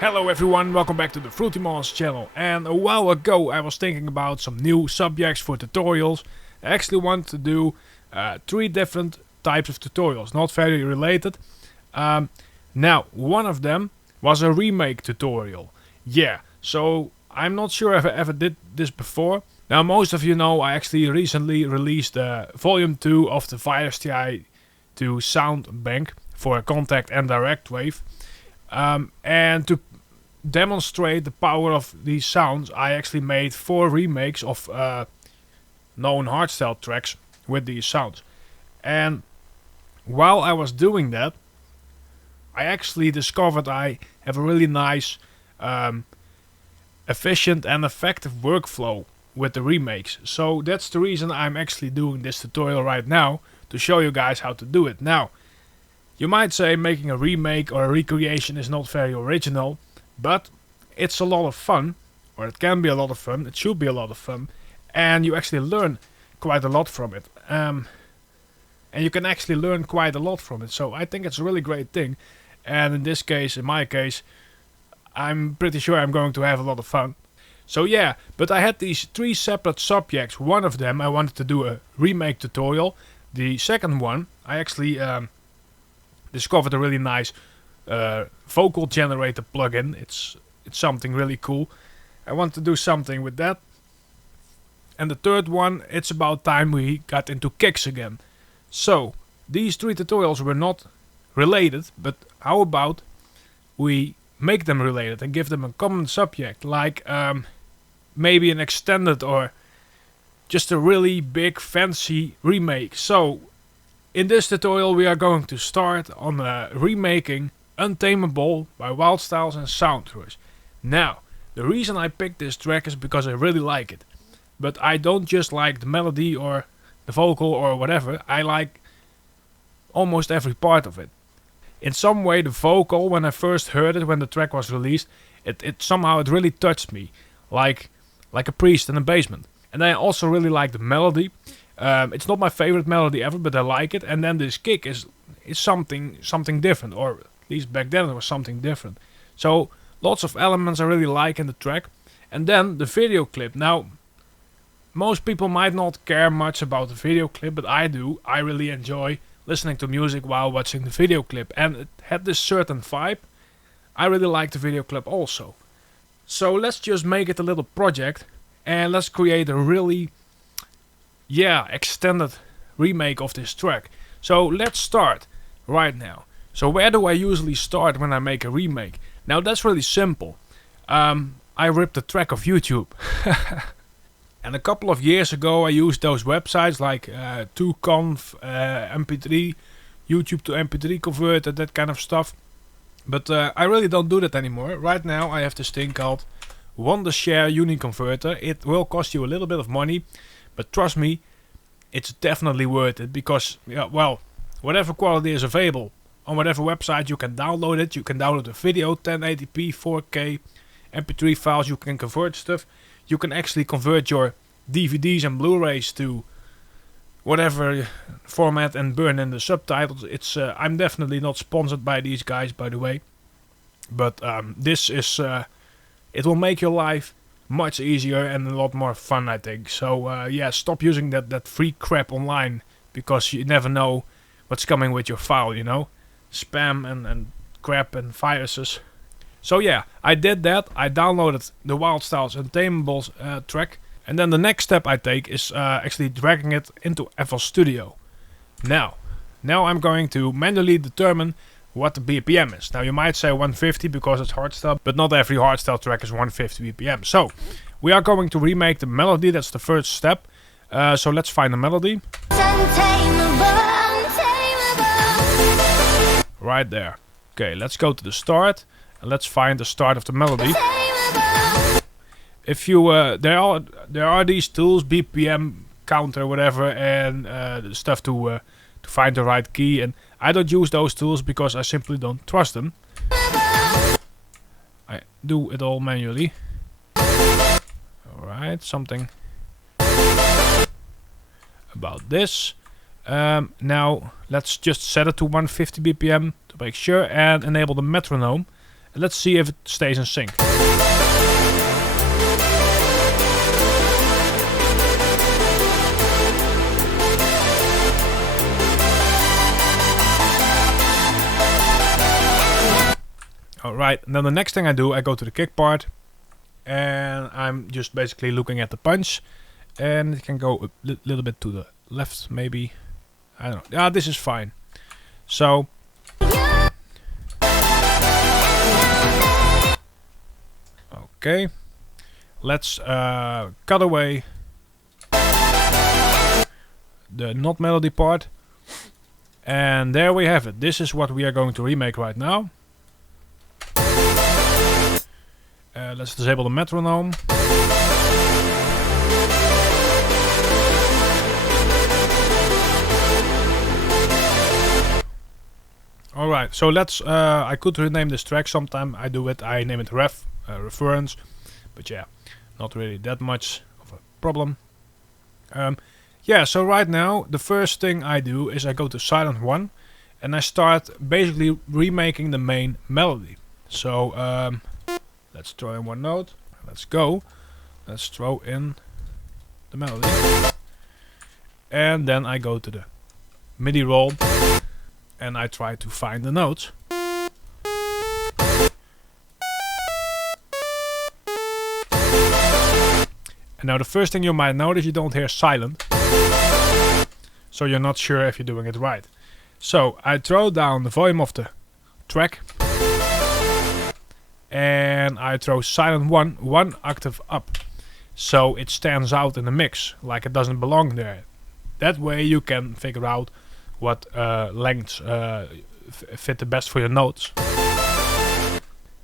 Hello everyone, welcome back to the Fruitymasterz channel. And a while ago I was thinking about some new subjects for tutorials. I actually want to do 3 different types of tutorials, not very related. Now, one of them was a remake tutorial. Yeah, so I'm not sure if I ever did this before. Now, most of you know I actually recently released volume 2 of the Wildstylez to sound bank for Contact and Direct Wave. And to demonstrate the power of these sounds, I actually made 4 remakes of known hardstyle tracks with these sounds. And while I was doing that, I actually discovered I have a really nice, efficient and effective workflow with the remakes. So that's the reason I'm actually doing this tutorial right now, to show you guys how to do it. Now, you might say making a remake or a recreation is not very original, but it's a lot of fun, or it can be a lot of fun, it should be a lot of fun, and you actually learn quite a lot from it. And you can actually learn quite a lot from it, so I think it's a really great thing. And in this case, in my case, I'm pretty sure I'm going to have a lot of fun. So yeah, but I had these 3 separate subjects. One of them I wanted to do a remake tutorial. The second one, I actually discovered a really nice vocal generator plugin. It's something really cool. I want to do something with that. And the third one, it's about time we got into kicks again. So these 3 tutorials were not related, but how about we make them related and give them a common subject, like maybe an extended or just a really big fancy remake. So in this tutorial we are going to start on remaking Untamable by Wildstylez and Synths. Now, the reason I picked this track is because I really like it. But I don't just like the melody or the vocal or whatever, I like almost every part of it. In some way the vocal, when I first heard it, when the track was released, it somehow it really touched me, like a priest in a basement. And I also really like the melody. It's not my favorite melody ever, but I like it. And then this kick is something different, or at least back then it was something different. So lots of elements I really like in the track. And then the video clip. Now, most people might not care much about the video clip, but I do. I really enjoy listening to music while watching the video clip, and it had this certain vibe. I really like the video clip also. So let's just make it a little project, and let's create a really extended remake of this track. So let's start right now. So where do I usually start when I make a remake? Now that's really simple. I ripped the track off YouTube. And a couple of years ago I used those websites like 2conf, MP3, YouTube to MP3 converter, that kind of stuff. But I really don't do that anymore. Right now I have this thing called Wondershare Uniconverter. It will cost you a little bit of money, but trust me, it's definitely worth it, because whatever quality is available on whatever website, you can download it. You can download a video, 1080p, 4K, MP3 files, you can convert stuff. You can actually convert your DVDs and Blu-rays to whatever format and burn in the subtitles. I'm definitely not sponsored by these guys, by the way. But this is, it will make your life much easier and a lot more fun, I think. So stop using that free crap online, because you never know what's coming with your file, you know. Spam and crap and viruses. So yeah, I did that. I downloaded the Wildstylez Untamable track. And then the next step I take is actually dragging it into FL Studio. Now I'm going to manually determine what the BPM is. Now you might say 150 because it's hardstyle, but not every hardstyle track is 150 BPM. So we are going to remake the melody. That's the first step. So let's find the melody. Right there. Okay, let's go to the start. And let's find the start of the melody. If you there are these tools, BPM counter, whatever, and stuff to find the right key. And I don't use those tools because I simply don't trust them. I do it all manually. Alright, something about this. Now let's just set it to 150 BPM to make sure, and enable the metronome. And let's see if it stays in sync. Alright, and then the next thing I do, I go to the kick part, and I'm just basically looking at the punch, and it can go a little bit to the left, maybe. I don't know. Ah, this is fine. So okay, let's cut away the not melody part, and there we have it. This is what we are going to remake right now. Let's disable the metronome. Alright, so let's, I could rename this track sometime. I do it, I name it reference, but yeah, not really that much of a problem. Yeah, so right now, the first thing I do is I go to silent 1, and I start basically remaking the main melody. So, let's throw in one note. Let's go. Let's throw in the melody. And then I go to the MIDI roll and I try to find the notes. And now the first thing you might notice, you don't hear silent. So you're not sure if you're doing it right. So I throw down the volume of the track. And I throw silent 1 octave up, so it stands out in the mix, like it doesn't belong there. That way you can figure out what lengths fit the best for your notes.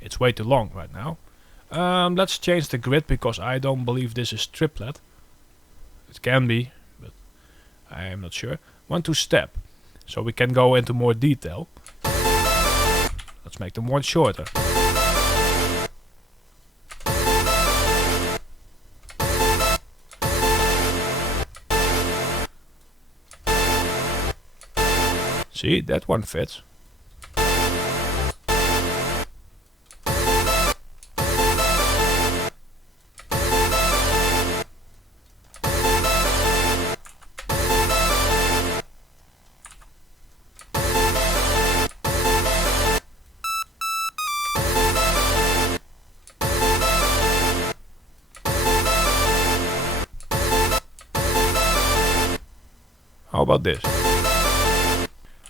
It's way too long right now. Let's change the grid, because I don't believe this is triplet. It can be, but I am not sure. 1-2 step, so we can go into more detail. Let's make them one shorter. See, that one fits. How about this?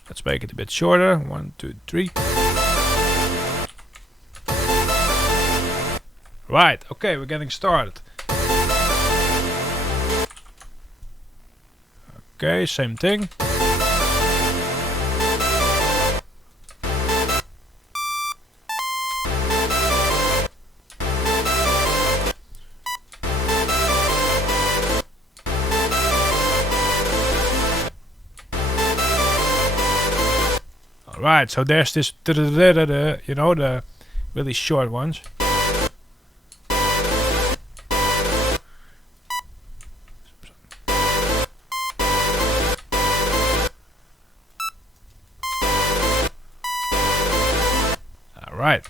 Let's make it a bit shorter. 1, 2, 3. Right, okay, we're getting started. Okay, same thing. Right, so there's this, you know, the really short ones. All right.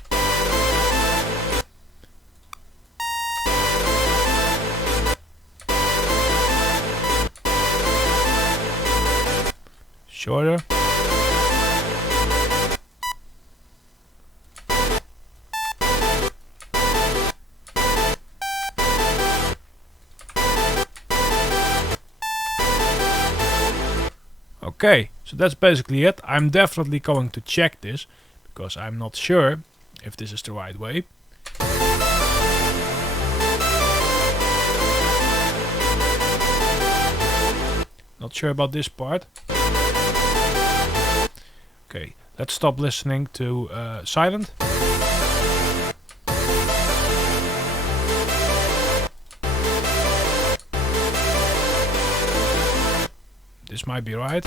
Shorter. Okay, so that's basically it. I'm definitely going to check this, because I'm not sure if this is the right way. Not sure about this part. Okay, let's stop listening to silent. This might be right.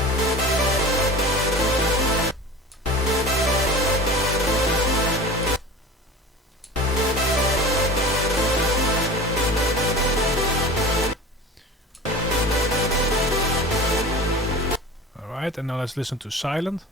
Alright, and now let's listen to silent.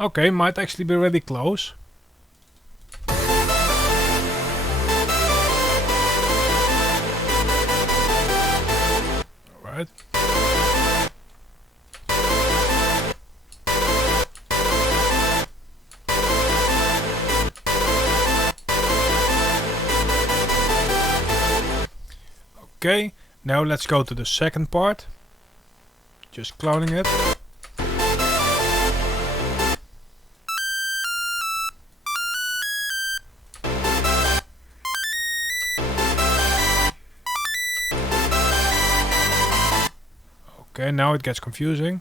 Okay, might actually be really close. Alright. Okay, now let's go to the second part. Just cloning it. Okay, now it gets confusing.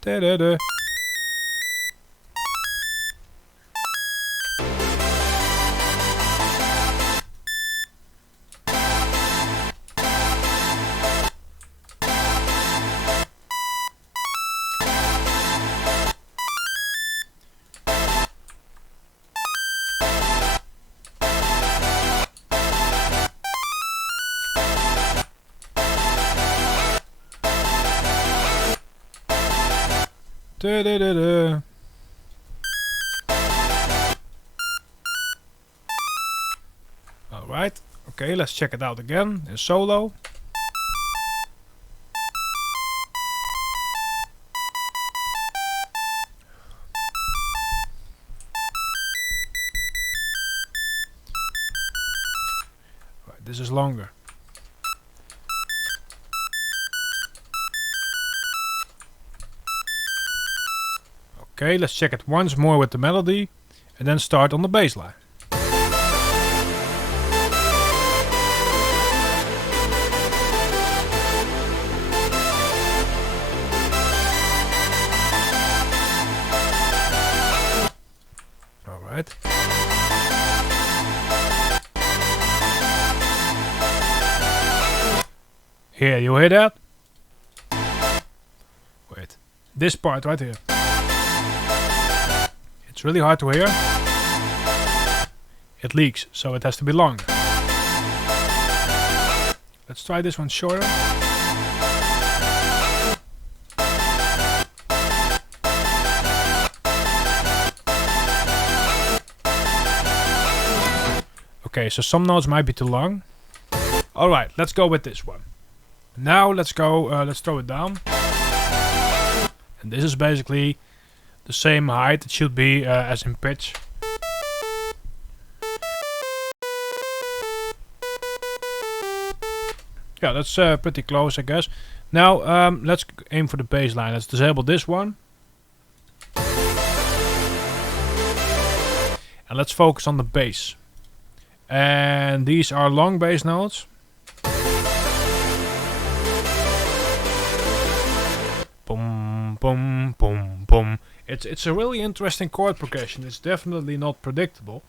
Da-da-da. Da-da-da-da. Alright, okay, let's check it out again in solo. Right, this is longer. Okay, let's check it once more with the melody and then start on the bass line. Alright. Here, you hear that? Wait, this part right here. It's really hard to hear. It leaks, so it has to be longer. Let's try this one shorter. Okay, so some notes might be too long. Alright, let's go with this one. Now let's go, let's throw it down. And this is basically the same height it should be as in pitch. Yeah, that's pretty close, I guess. Now let's aim for the bass line. Let's disable this one. And let's focus on the bass. And these are long bass notes. Boom, boom, boom, boom. It's a really interesting chord progression. It's definitely not predictable.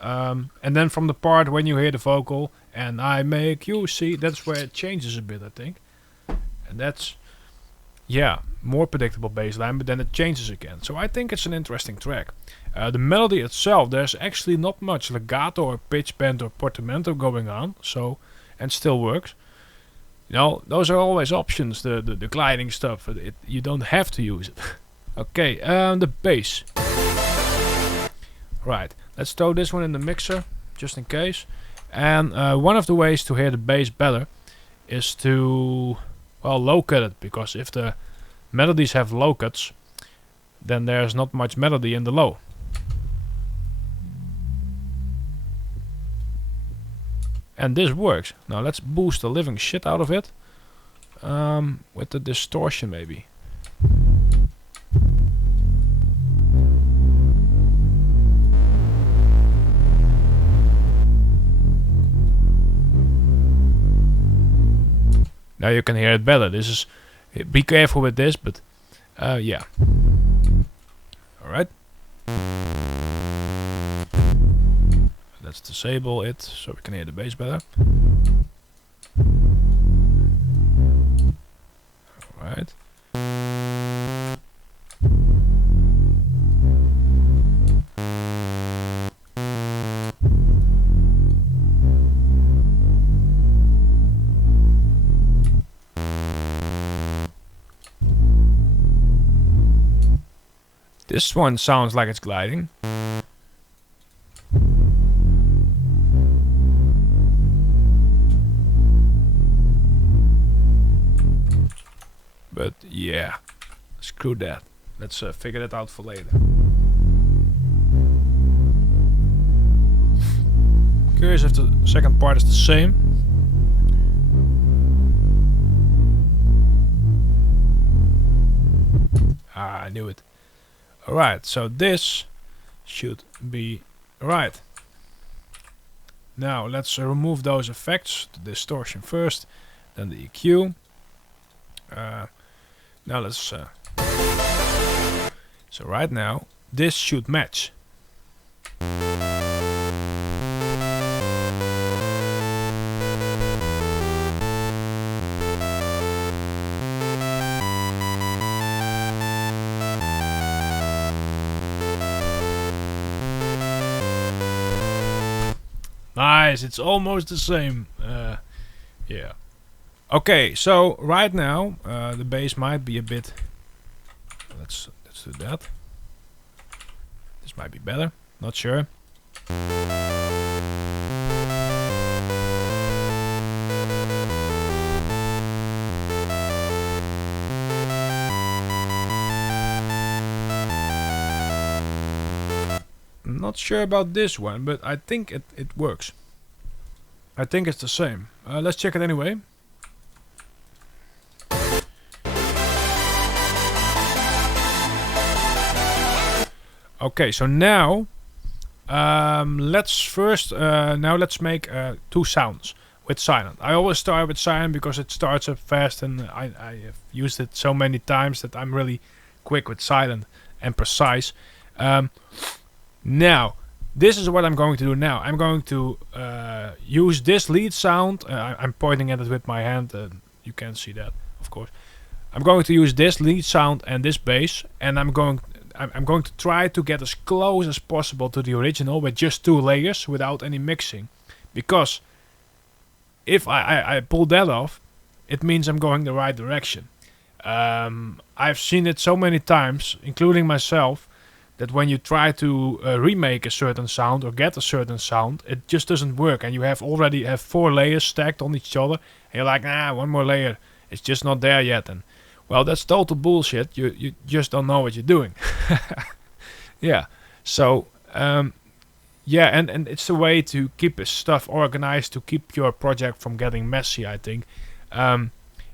And then from the part when you hear the vocal, and I make you see, that's where it changes a bit, I think. And that's, yeah, more predictable bass line, but then it changes again. So I think it's an interesting track. The melody itself, there's actually not much legato or pitch bend or portamento going on, so, and still works. You know, those are always options, the gliding stuff. You don't have to use it. Okay, the bass. Right, let's throw this one in the mixer, just in case. And one of the ways to hear the bass better is to, well, low cut it. Because if the melodies have low cuts, then there's not much melody in the low. And this works. Now let's boost the living shit out of it. With the distortion maybe. Now you can hear it better. This is, be careful with this, but yeah. Alright. Let's disable it so we can hear the bass better. Alright. This one sounds like it's gliding. But yeah, screw that. Let's figure that out for later. Curious if the second part is the same. Ah, I knew it. Alright, so this should be right. Now let's remove those effects. The distortion first, then the EQ. Now let's... so right now, this should match. Nice, it's almost the same. Yeah. Okay, so right now the bass might be a bit. Let's do that. This might be better. Not sure. Not sure about this one, but I think it works. I think it's the same. Let's check it anyway. Okay, so now let's first let's make two sounds with silent. I always start with silent because it starts up fast, and I have used it so many times that I'm really quick with silent and precise. Now, this is what I'm going to do now. I'm going to use this lead sound. I'm pointing at it with my hand. You can't see that, of course. I'm going to use this lead sound and this bass, and I'm going to try to get as close as possible to the original with just two layers without any mixing. Because if I pull that off, it means I'm going the right direction. I've seen it so many times, including myself, that when you try to remake a certain sound or get a certain sound, it just doesn't work, and you already have 4 layers stacked on each other, and you're like, nah, one more layer, it's just not there yet. And well, that's total bullshit. You just don't know what you're doing. Yeah. So yeah, and it's a way to keep stuff organized, to keep your project from getting messy, I think.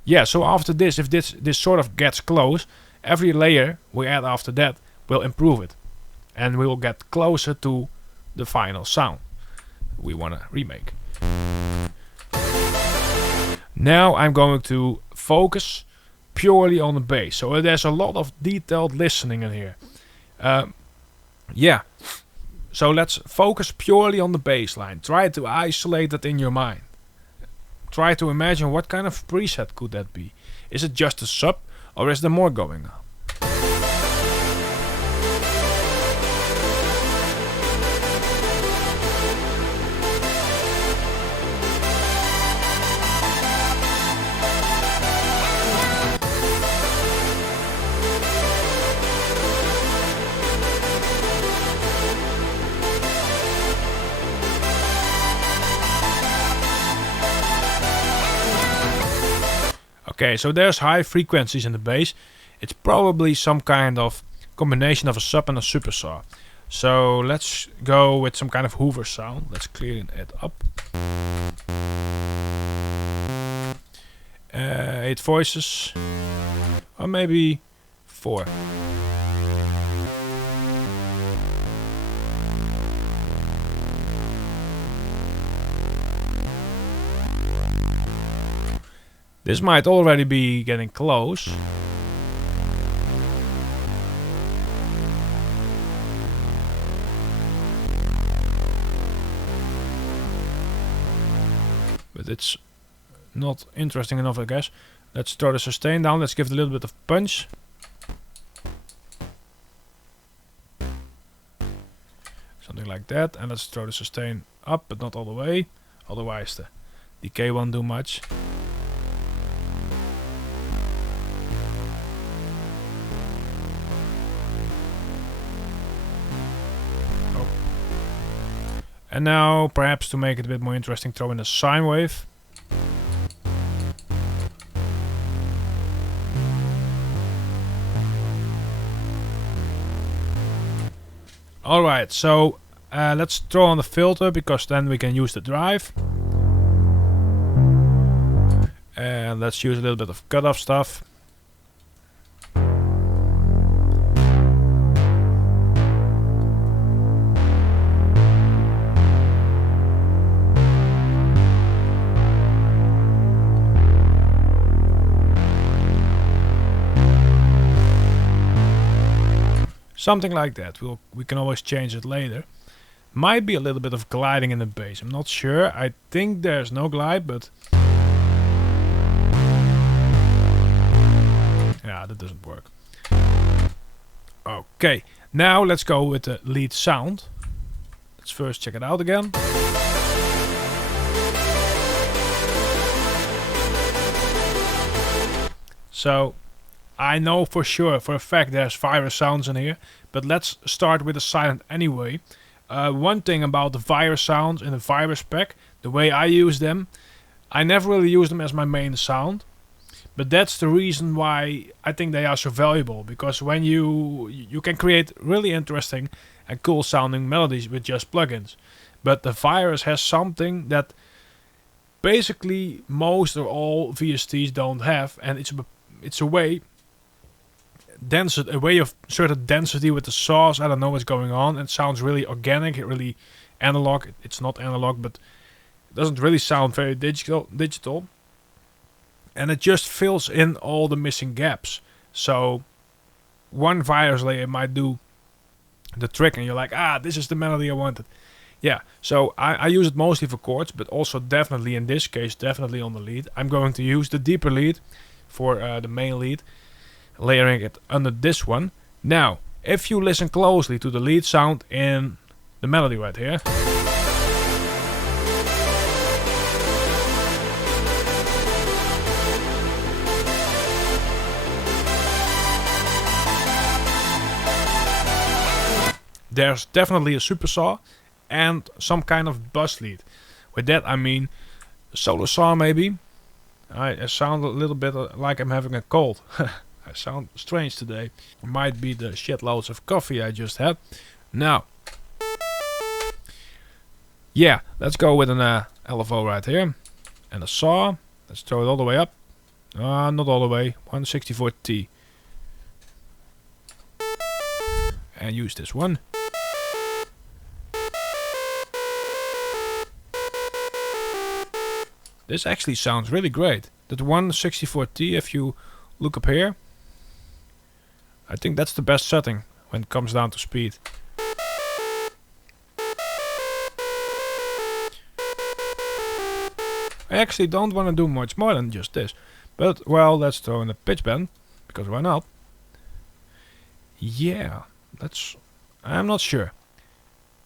Yeah. So after this, if this sort of gets close, every layer we add after that will improve it, and we will get closer to the final sound we want to remake. Now I'm going to focus purely on the bass. So there's a lot of detailed listening in here. Yeah. So let's focus purely on the bass line. Try to isolate that in your mind. Try to imagine what kind of preset could that be. Is it just a sub, or is there more going on? Okay, so there's high frequencies in the bass. It's probably some kind of combination of a sub and a supersaw. So let's go with some kind of Hoover sound. Let's clean it up. 8 voices, or maybe 4. This might already be getting close. But it's not interesting enough, I guess. Let's throw the sustain down. Let's give it a little bit of punch. Something like that. And let's throw the sustain up, but not all the way. Otherwise the decay won't do much. And now, perhaps to make it a bit more interesting, throw in a sine wave. Alright, so let's throw on the filter, because then we can use the drive. And let's use a little bit of cutoff stuff. Something like that. We can always change it later. Might be a little bit of gliding in the bass. I'm not sure. I think there's no glide, but yeah, that doesn't work. Okay, now let's go with the lead sound. Let's first check it out again. So I know for sure, for a fact, there's virus sounds in here, but let's start with the silent anyway. One thing about the virus sounds in the virus pack, the way I use them, I never really use them as my main sound, but that's the reason why I think they are so valuable, because when you can create really interesting and cool sounding melodies with just plugins, but the virus has something that basically most or all VSTs don't have, and it's a way of certain density with the sauce. I don't know what's going on. It sounds really organic, really analog. It's not analog, but it doesn't really sound very digital. And it just fills in all the missing gaps. So one virus layer might do the trick, and you're like, this is the melody I wanted. Yeah, so I use it mostly for chords, but also definitely in this case, definitely on the lead. I'm going to use the deeper lead for the main lead, layering it under this one. Now, if you listen closely to the lead sound in the melody right here, there's definitely a supersaw and some kind of bus lead. With that I mean a solo saw maybe. I sound a little bit like I'm having a cold. I sound strange today. Might be the shitloads of coffee I just had. Now, yeah, let's go with an LFO right here. And a saw. Let's throw it all the way up. Not all the way. 164T. And use this one. This actually sounds really great. That 164T, if you look up here, I think that's the best setting when it comes down to speed. I actually don't want to do much more than just this. But, well, let's throw in a pitch bend, because why not? Yeah, I'm not sure.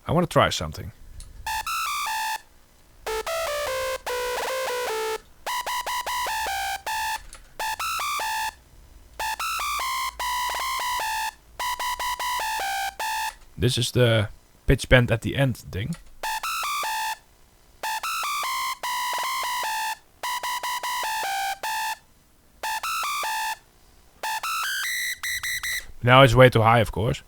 I want to try something. This is the pitch bend at the end thing. Now it's way too high, of course.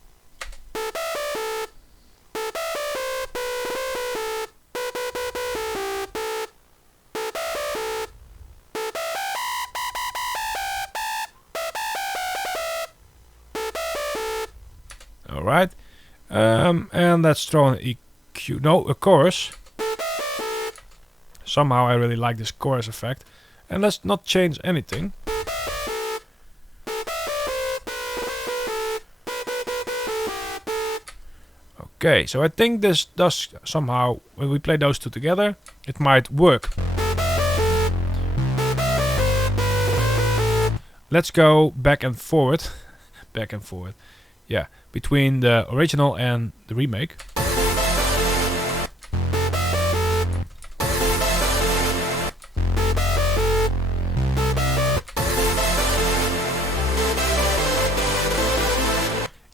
Alright. And let's throw an EQ. No, a chorus. Somehow I really like this chorus effect. And let's not change anything. Okay, so I think this does somehow, when we play those two together, it might work. Let's go back and forward. Back and forward. Yeah, between the original and the remake.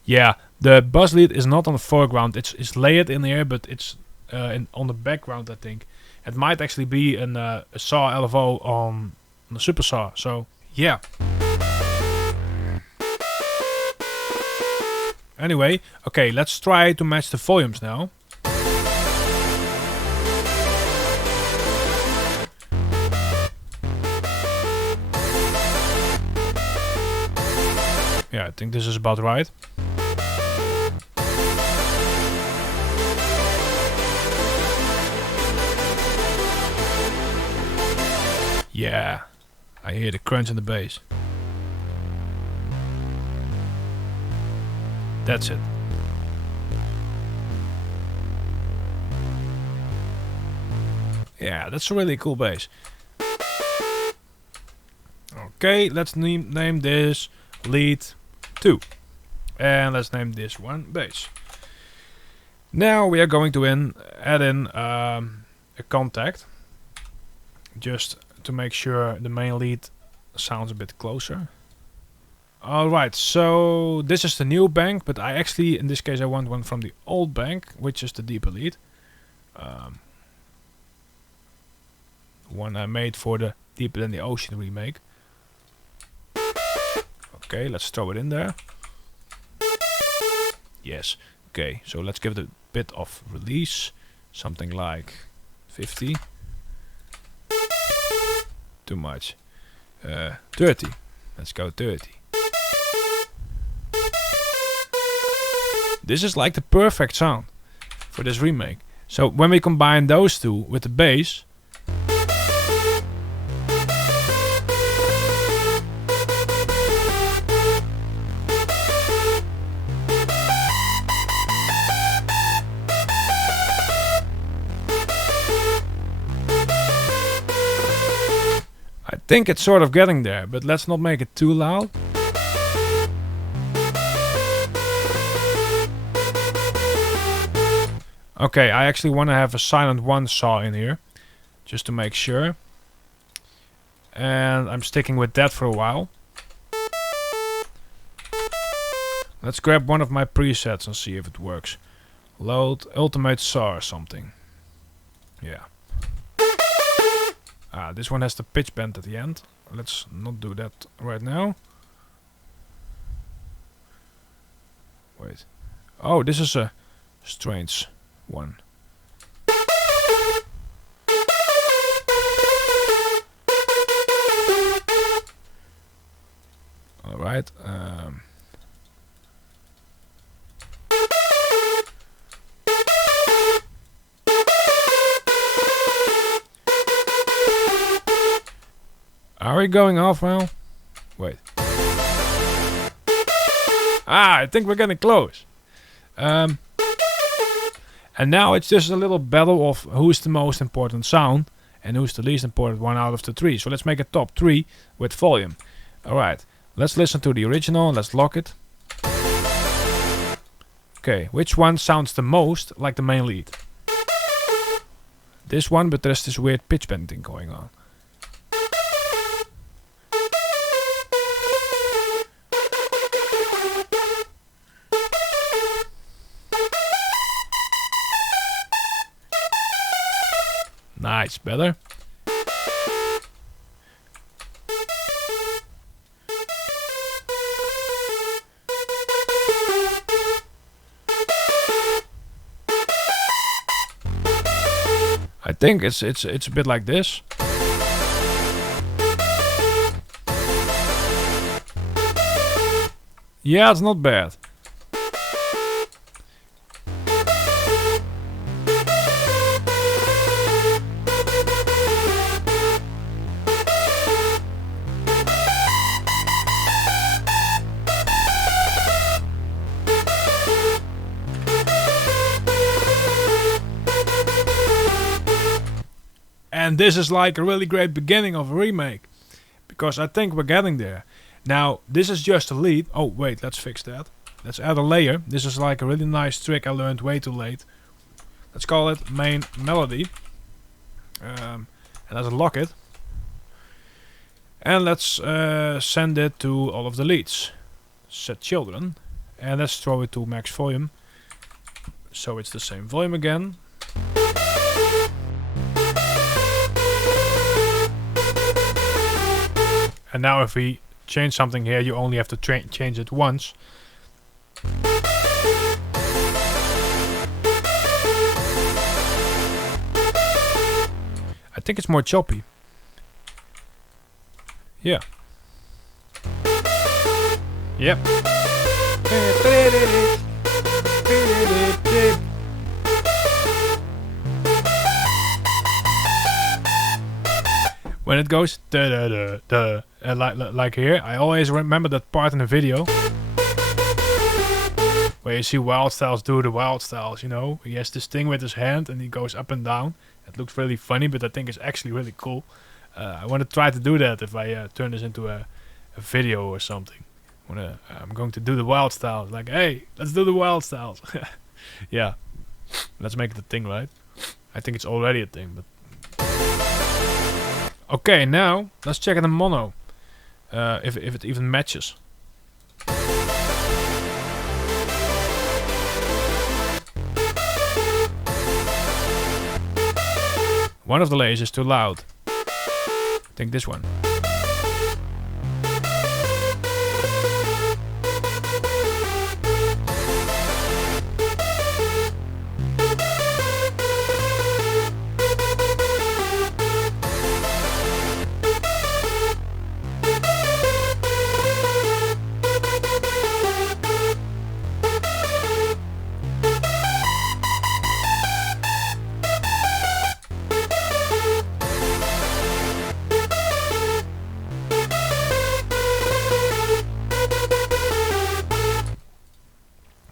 Yeah, the bus lead is not on the foreground. It's layered in here, but it's on the background, I think. It might actually be a saw LFO on the super saw. So yeah. Anyway, okay, let's try to match the volumes now. Yeah, I think this is about right. Yeah, I hear the crunch in the bass. That's it. Yeah, that's a really cool bass. Okay, let's name this lead 2. And let's name this one bass. Now we are going to add in a contact. Just to make sure the main lead sounds a bit closer. Alright, so this is the new bank, but I actually, in this case, I want one from the old bank, which is the deeper lead. One I made for the Deeper Than the Ocean remake. Okay, let's throw it in there. Yes, okay, so let's give it a bit of release. Something like 50. Too much. 30. Let's go 30. This is like the perfect sound for this remake. So when we combine those two with the bass, I think it's sort of getting there, but let's not make it too loud. Okay, I actually want to have a silent 1 saw in here, just to make sure. And I'm sticking with that for a while. Let's grab one of my presets and see if it works. Load Ultimate Saw or something. Yeah. This one has the pitch bend at the end. Let's not do that right now. Wait. Oh, this is a strange one. Alright. Are we going off now? Wait. I think we're getting close. And now it's just a little battle of who's the most important sound and who's the least important one out of the 3. So let's make a top 3 with volume. Alright, let's listen to the original. Let's lock it. Okay, which one sounds the most like the main lead? This one, but there's this weird pitch bending going on. Nice, better. I think it's a bit like this. Yeah, it's not bad. And this is like a really great beginning of a remake, because I think we're getting there. Now, this is just a lead. Oh, wait, let's fix that. Let's add a layer. This is like a really nice trick I learned way too late. Let's call it main melody. And let's lock it. And let's send it to all of the leads. Set children. And let's throw it to max volume. So it's the same volume again. And now if we change something here, you only have to change it once. I think it's more choppy. Yeah. Yep. When it goes da da da da, like here, I always remember that part in the video where you see Wildstylez do the Wildstylez, you know. He has this thing with his hand and he goes up and down. It looks really funny, but I think it's actually really cool. I want to try to do that if I turn this into a video or something. I'm going to do the Wildstylez. Like, hey, let's do the Wildstylez. Yeah, let's make it a thing, right? I think it's already a thing, but... Okay, now, let's check it in mono. If it even matches. One of the layers is too loud. I think this one.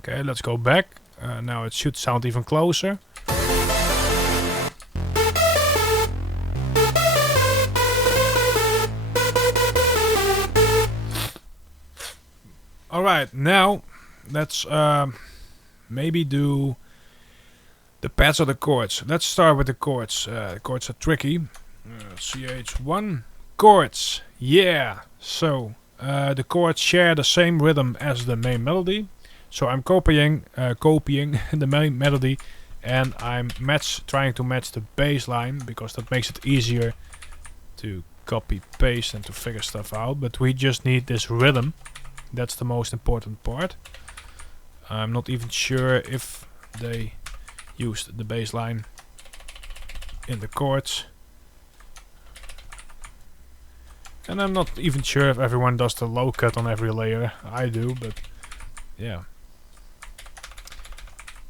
Okay, let's go back. Now it should sound even closer. Alright, now let's maybe do the pads or the chords. Let's start with the chords. Chords are tricky. CH1 chords. Yeah. So the chords share the same rhythm as the main melody. So I'm copying the main melody, and I'm trying to match the bass line, because that makes it easier to copy paste and to figure stuff out. But we just need this rhythm. That's the most important part. I'm not even sure if they used the bass line in the chords. And I'm not even sure if everyone does the low cut on every layer. I do, but yeah.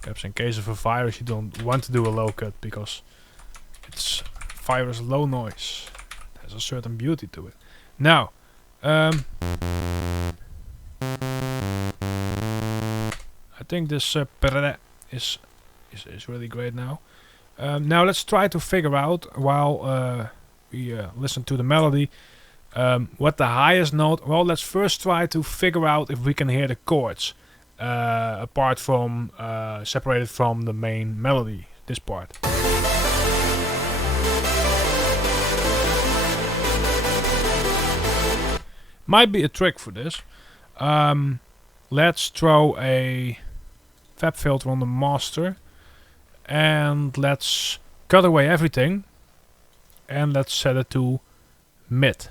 Perhaps in case of a virus you don't want to do a low cut, because it's virus low noise. It has a certain beauty to it. Now, I think this is really great now. Now let's try to figure out, while we listen to the melody, what the highest note... Well, let's first try to figure out if we can hear the chords. Apart from, separated from the main melody, this part. Might be a trick for this. Let's throw a fab filter on the master, and let's cut away everything, and let's set it to mid.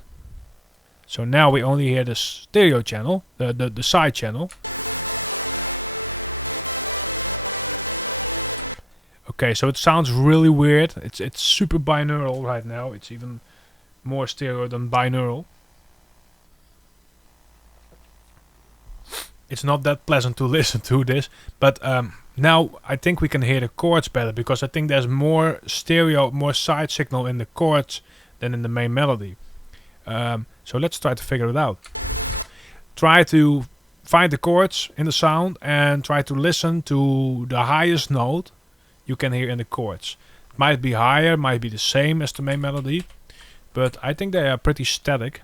So now we only hear the stereo channel, the side channel. Okay, so it sounds really weird. It's super binaural right now. It's even more stereo than binaural. It's not that pleasant to listen to this, but now I think we can hear the chords better, because I think there's more stereo, more side signal in the chords than in the main melody. So let's try to figure it out. Try to find the chords in the sound and try to listen to the highest note you can hear in the chords. It might be higher, might be the same as the main melody, but I think they are pretty static.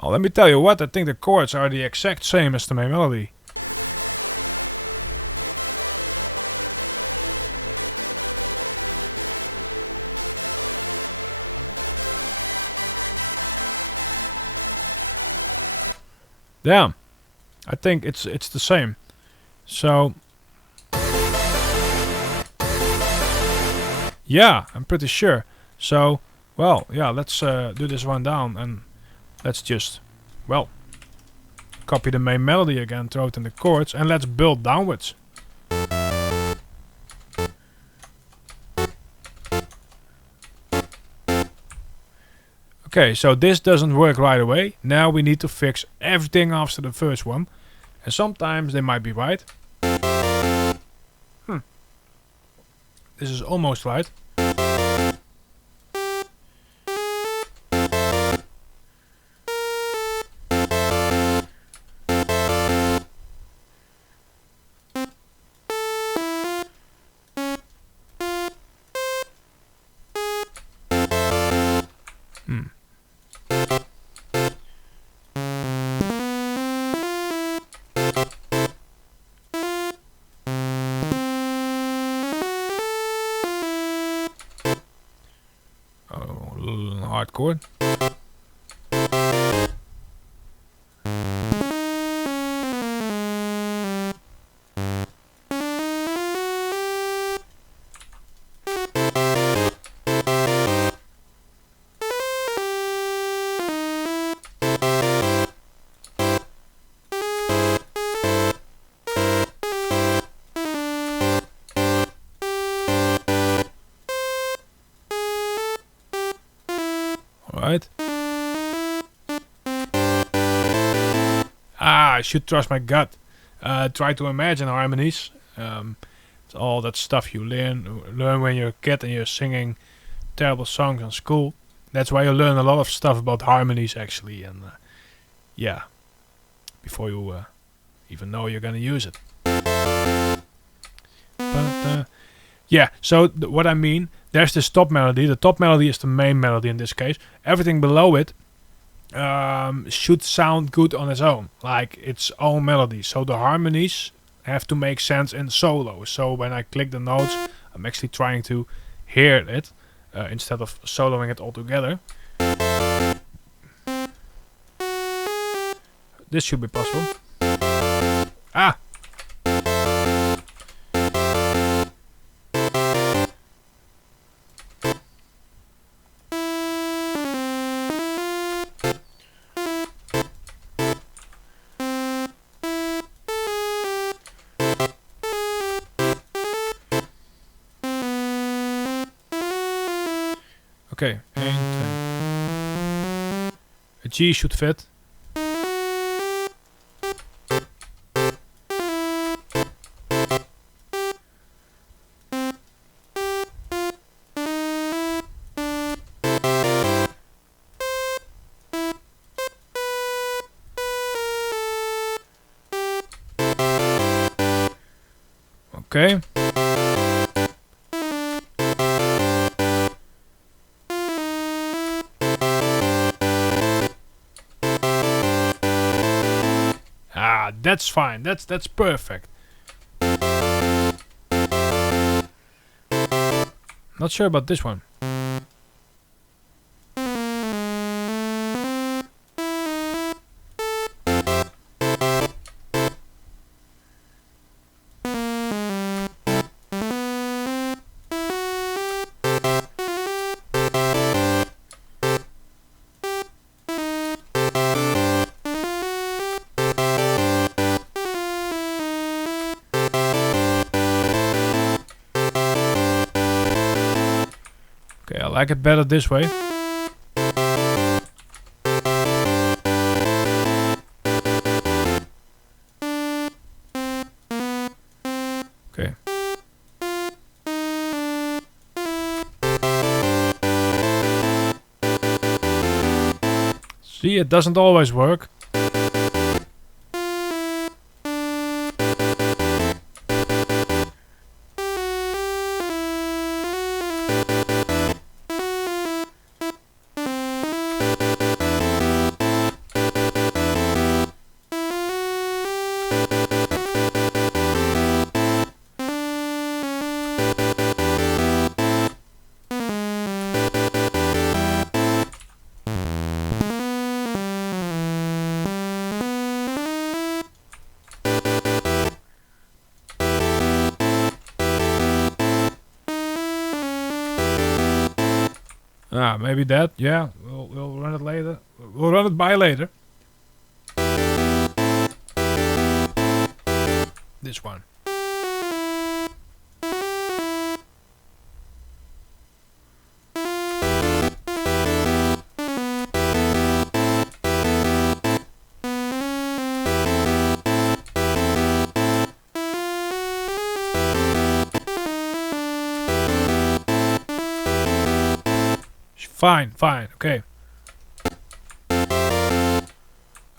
Oh, let me tell you what, I think the chords are the exact same as the main melody. Yeah, I think it's the same. So yeah, I'm pretty sure. So well, yeah, let's do this one down and let's just, well, copy the main melody again, throw it in the chords, and let's build downwards. Okay, so this doesn't work right away. Now we need to fix everything after the first one. And sometimes they might be right. This is almost right. Hard chord. Alright. I should trust my gut. Try to imagine harmonies. It's all that stuff you learn when you're a kid and you're singing terrible songs in school. That's why you learn a lot of stuff about harmonies actually, and yeah, before you even know you're gonna use it. But yeah, so what I mean, there's this top melody. The top melody is the main melody in this case. Everything below it should sound good on its own, like its own melody. So the harmonies have to make sense in solo. So when I click the notes, I'm actually trying to hear it instead of soloing it all together. This should be possible. Ah! Okay, 1, 2. A G should fit. Okay. That's fine. That's perfect. Not sure about this one. Okay, I like it better this way. Okay. See, it doesn't always work. Maybe that. Yeah, we'll run it later. We'll run it by later. This one. Fine, okay.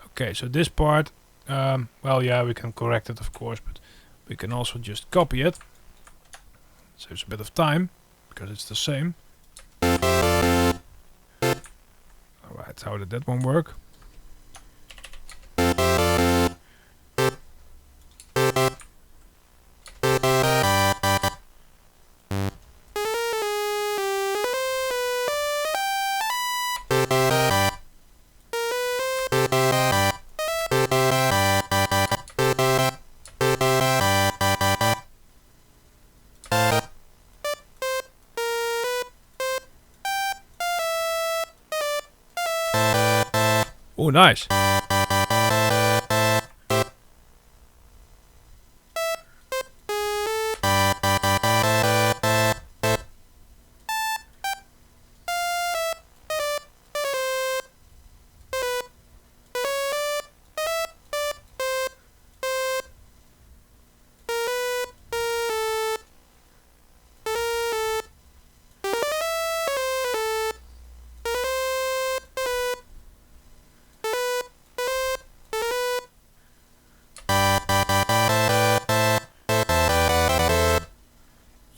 Okay, so this part, well, yeah, we can correct it, of course, but we can also just copy it. Saves a bit of time, because it's the same. Alright, how did that one work? Oh, nice.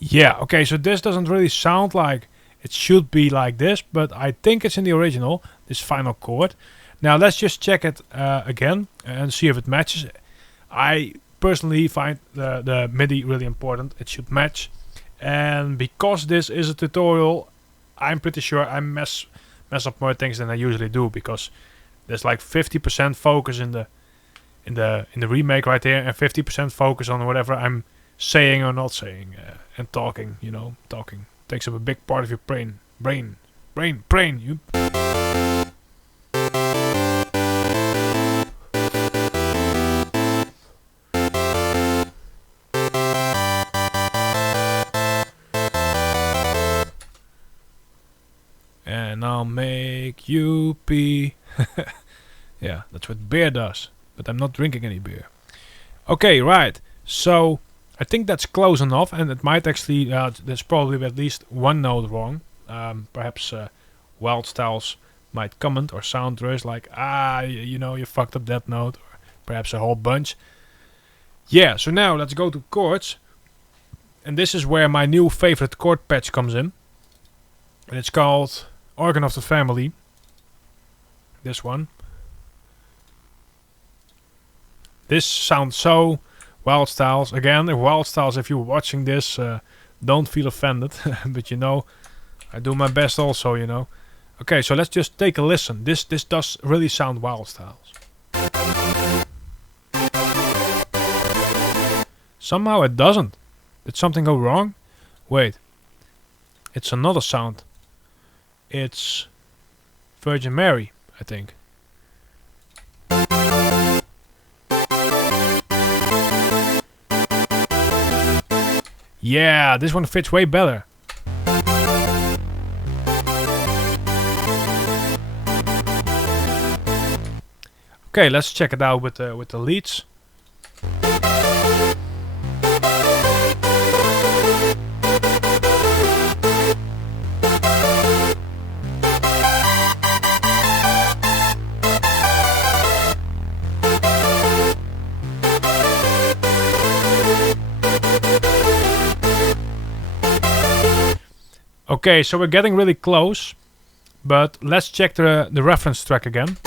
Yeah, okay, so this doesn't really sound like it should be like this, but I think it's in the original, this final chord. Now let's just check it again and see if it matches. I personally find the MIDI really important. It should match. And because this is a tutorial, I'm pretty sure I mess up more things than I usually do, because there's like 50% focus in the remake right there, and 50% focus on whatever I'm saying or not saying, and talking, you know, talking takes up a big part of your brain. You. And I'll make you pee. Yeah, that's what beer does, but I'm not drinking any beer. Okay, right, so I think that's close enough, and it might actually, there's probably at least one note wrong. Perhaps Wildstylez might comment or Soundrush like, you know, you fucked up that note, or perhaps a whole bunch. Yeah, so now let's go to chords, and this is where my new favorite chord patch comes in, and it's called Organ of the Family. This one. This sounds so Wildstylez. Again, if Wildstylez, if you're watching this, don't feel offended. But you know, I do my best also, you know. Okay, so let's just take a listen. This does really sound Wildstylez. Somehow it doesn't. Did something go wrong? Wait. It's another sound. It's Virgin Mary, I think. Yeah, this one fits way better. Okay, let's check it out with the leads. Okay, so we're getting really close, but let's check the reference track again.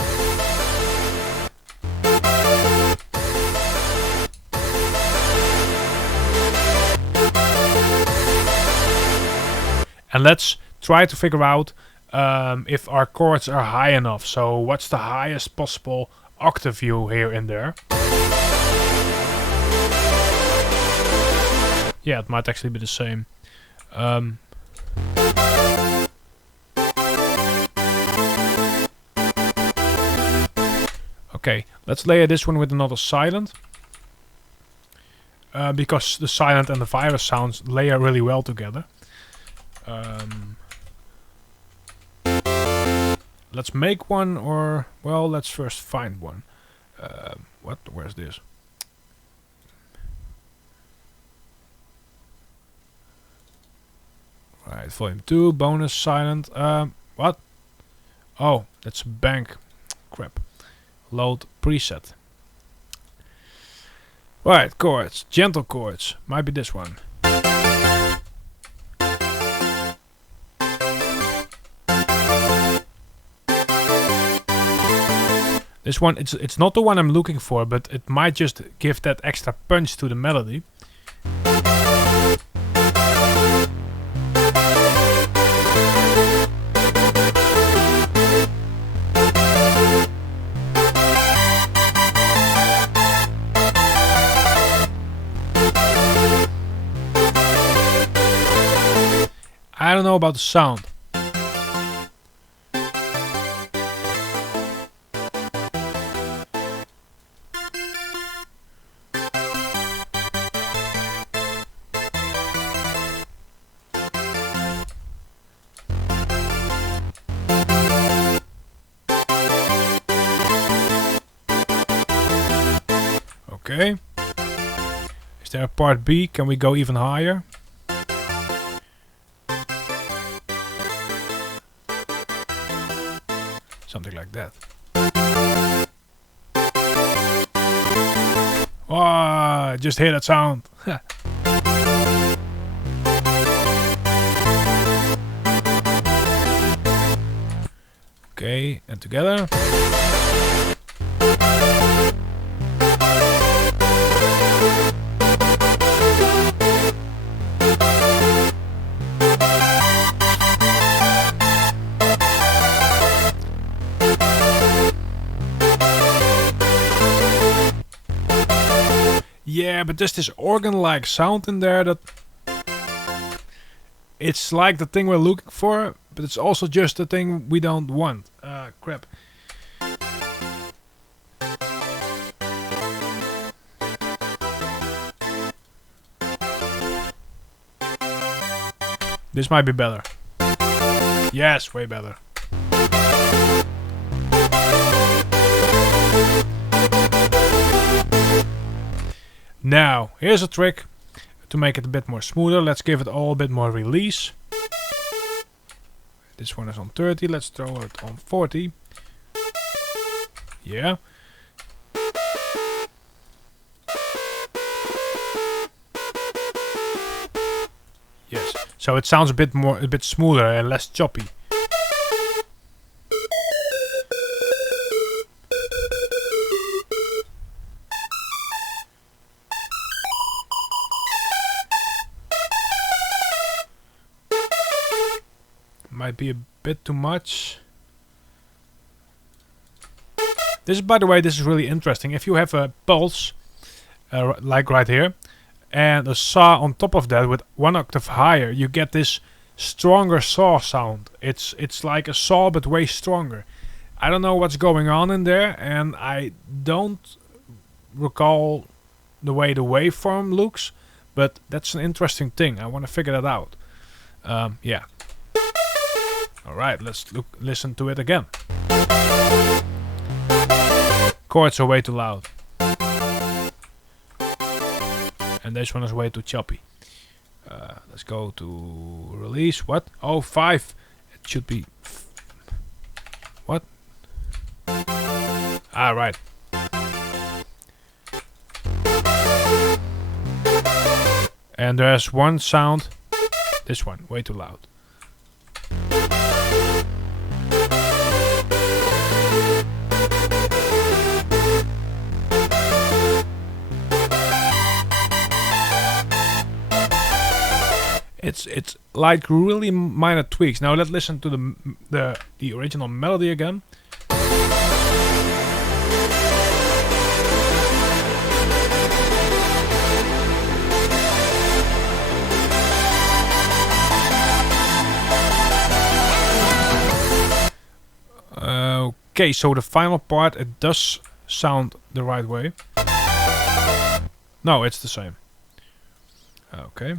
And let's try to figure out if our chords are high enough. So what's the highest possible octave view here in there? Yeah, it might actually be the same. Okay, let's layer this one with another silent. Because the silent and the virus sounds layer really well together. Let's make one, or well, let's first find one. What? Where's this? Right, volume 2, bonus, silent. What? Oh, that's a bank. Crap. Load preset. Right, chords. Gentle chords. Might be this one. This one, it's not the one I'm looking for, but it might just give that extra punch to the melody. I don't know about the sound. Okay. Is there a part B? Can we go even higher? Something like that. Oh, I just hear that sound. Okay, and together. Yeah, but there's this organ-like sound in there that... It's like the thing we're looking for, but it's also just the thing we don't want. Crap. This might be better. Yes, way better. Now, here's a trick to make it a bit more smoother. Let's give it all a bit more release. This one is on 30, let's throw it on 40. Yeah. Yes, so it sounds a bit smoother and less choppy. Might be a bit too much. This is, by the way, this is really interesting. If you have a pulse, like right here, and a saw on top of that with 1 octave higher, you get this stronger saw sound. It's like a saw but way stronger. I don't know what's going on in there, and I don't recall the way the waveform looks, but that's an interesting thing. I want to figure that out. Yeah. Alright, let's listen to it again. Chords are way too loud. And this one is way too choppy. Let's go to release. What? Oh, 5. It should be... What? Ah, right. And there's one sound. This one, way too loud. It's like really minor tweaks. Now let's listen to the original melody again. Okay, so the final part, it does sound the right way. No, it's the same. Okay.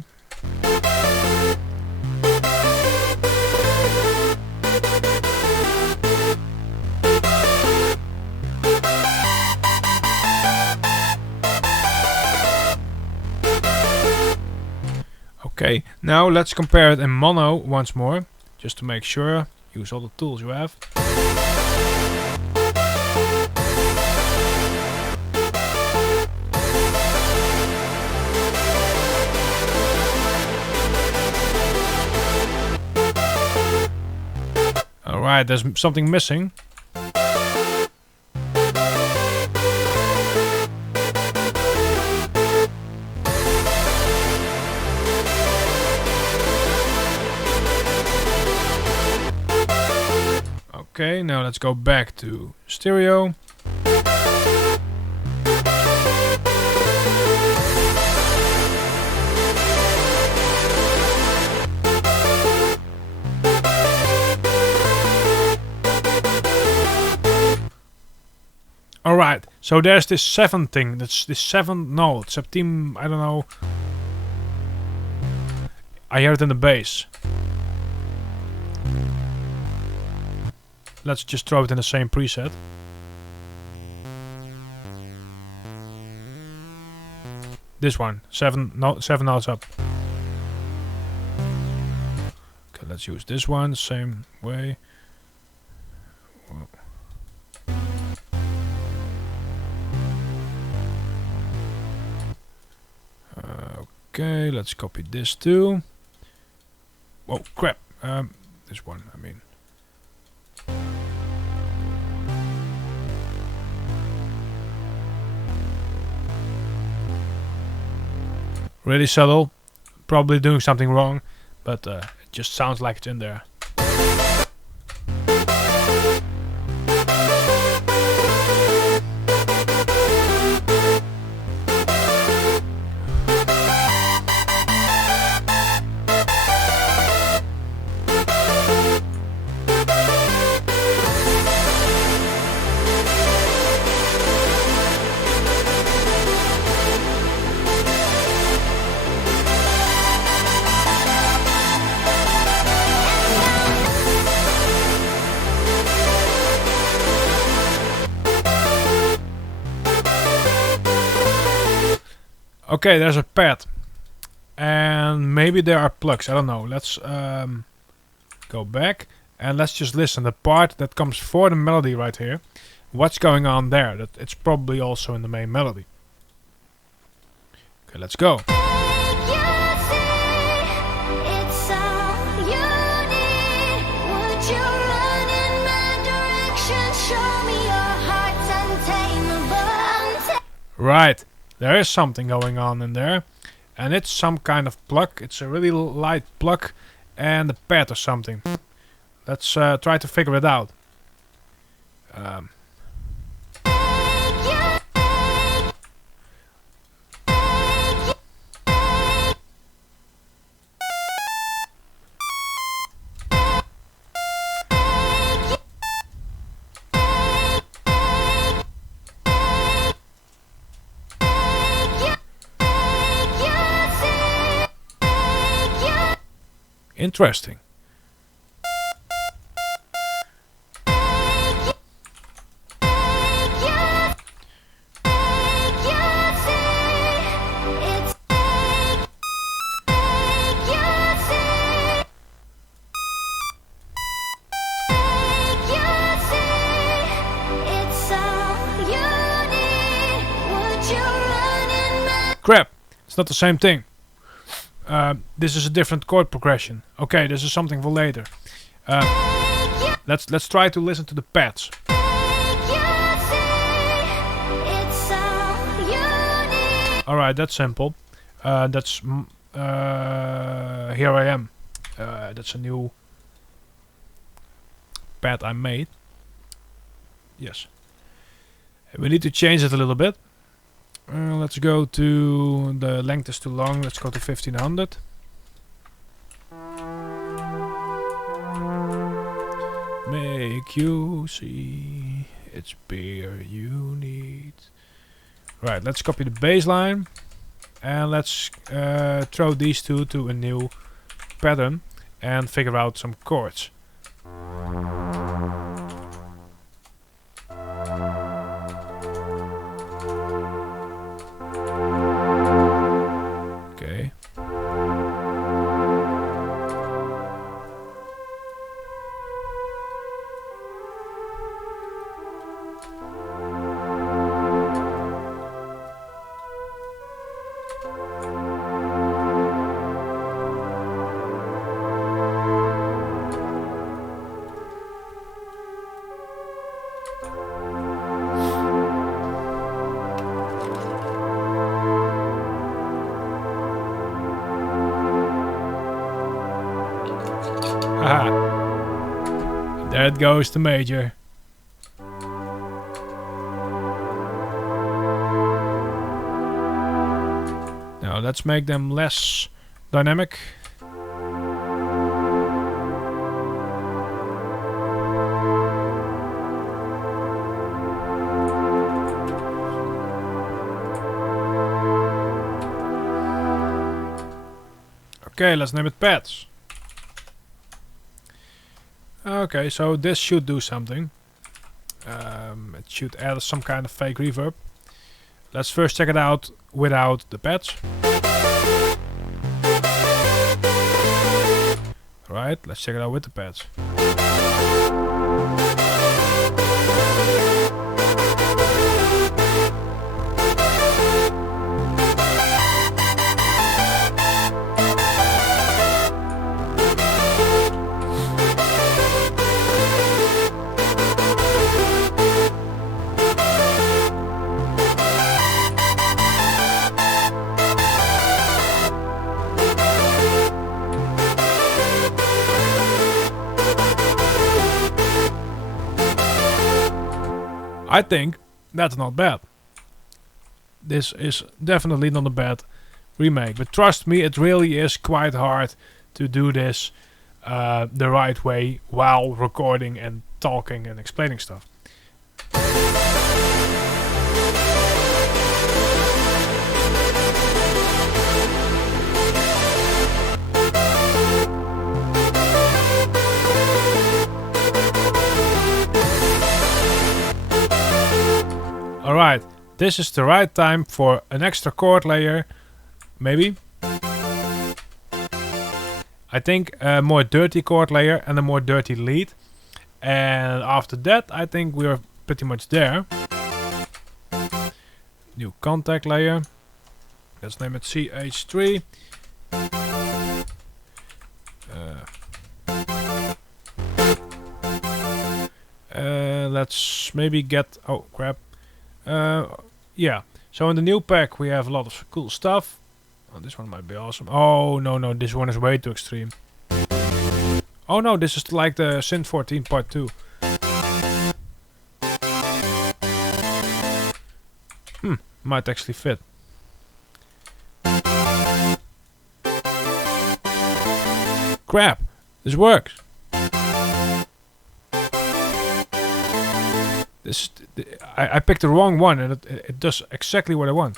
Okay, now let's compare it in mono once more, just to make sure. Use all the tools you have. Alright, there's something missing. Okay, now let's go back to stereo. Alright, so there's this 7 thing. That's this 7, no, it's septim, I don't know. I hear it in the bass. Let's just throw it in the same preset. This one, 7 notes up. Okay, let's use this one, same way. Whoa. Okay, let's copy this too. Oh crap! This one, I mean. Really subtle, probably doing something wrong, but it just sounds like it's in there. Okay, there's a pad, and maybe there are plucks. I don't know. Let's go back and let's just listen. The part that comes for the melody right here. What's going on there? That it's probably also in the main melody. Okay, let's go. Right. There is something going on in there, and it's some kind of pluck. It's a really light pluck and a pad or something. Let's try to figure it out. Interesting. Crap, it's not the same thing. This is a different chord progression. Okay, this is something for later. Let's try to listen to the pads. Alright, that's simple. That's Here I Am. That's a new pad I made. Yes. We need to change it a little bit. Let's go to, the length is too long, let's go to 1500. Make you see It's beer you need. Right, let's copy the bass line. And let's throw these two to a new pattern. And figure out some chords. Okay. Aha. There it goes, the major. Now let's make them less dynamic. Okay, let's name it pads. Okay, so this should do something. It should add some kind of fake reverb. Let's first check it out without the pads. Right, let's check it out with the pads. I think that's not bad. This is definitely not a bad remake, but trust me, it really is quite hard to do this the right way while recording and talking and explaining stuff. Alright, this is the right time for an extra chord layer, maybe. I think a more dirty chord layer and a more dirty lead. And after that, I think we are pretty much there. New contact layer. Let's name it CH3. Let's maybe get... Oh, crap. Yeah, so in the new pack we have a lot of cool stuff. Oh, this one might be awesome. Oh, no, this one is way too extreme. Oh no, this is like the Synth 14 part 2. Might actually fit. Crap, this works. I picked the wrong one and it does exactly what I want.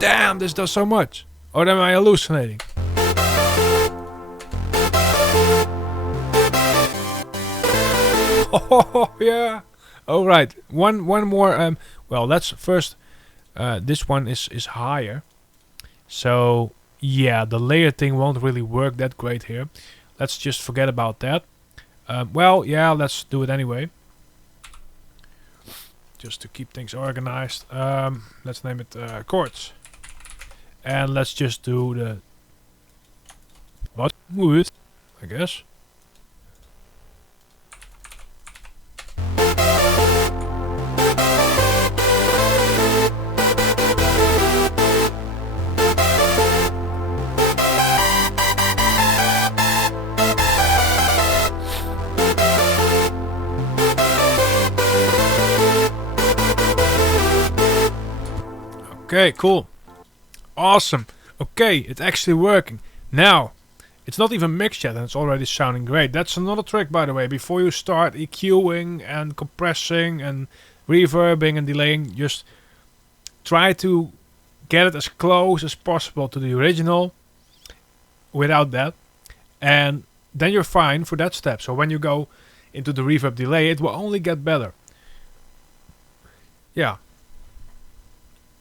Damn, this does so much. Or am I hallucinating? Oh yeah. All right. One more. Well, let's first. This one is higher. So yeah, the layer thing won't really work that great here. Let's just forget about that. Well, yeah, let's do it anyway. Just to keep things organized. Let's name it Chords. And let's just do the... What? I guess. Okay, cool. Awesome. Okay, it's actually working. Now, It's not even mixed yet and it's already sounding great. That's another trick, by the way. Before you start EQing and compressing and reverbing and delaying, just try to get it as close as possible to the original without that. And then you're fine for that step. So when you go into the reverb delay, it will only get better. Yeah.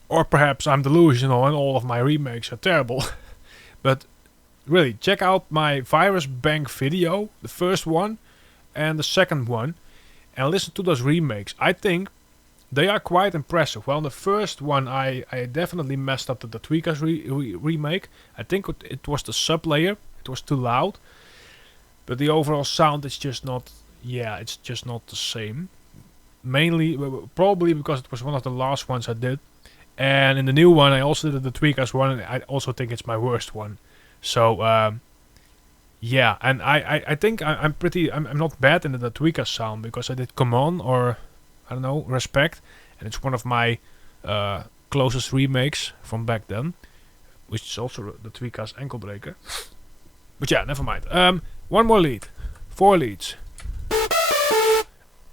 Or perhaps I'm delusional and all of my remakes are terrible. But really, check out my Virus Bank video, the first one and the second one, and listen to those remakes. I think they are quite impressive. Well, the first one I definitely messed up the Tweakers remake. I think it was the sub layer. It was too loud. But the overall sound is just not, yeah, it's just not the same. Mainly, probably because it was one of the last ones I did. And in the new one, I also did the Tweakers one, and I also think it's my worst one. So, yeah, and I think I'm not bad in the Tweakers sound, because I did Come On, or, I don't know, Respect. And it's one of my closest remakes from back then, which is also the Tweakers Ankle Breaker. But yeah, never mind. One more lead. 4 leads.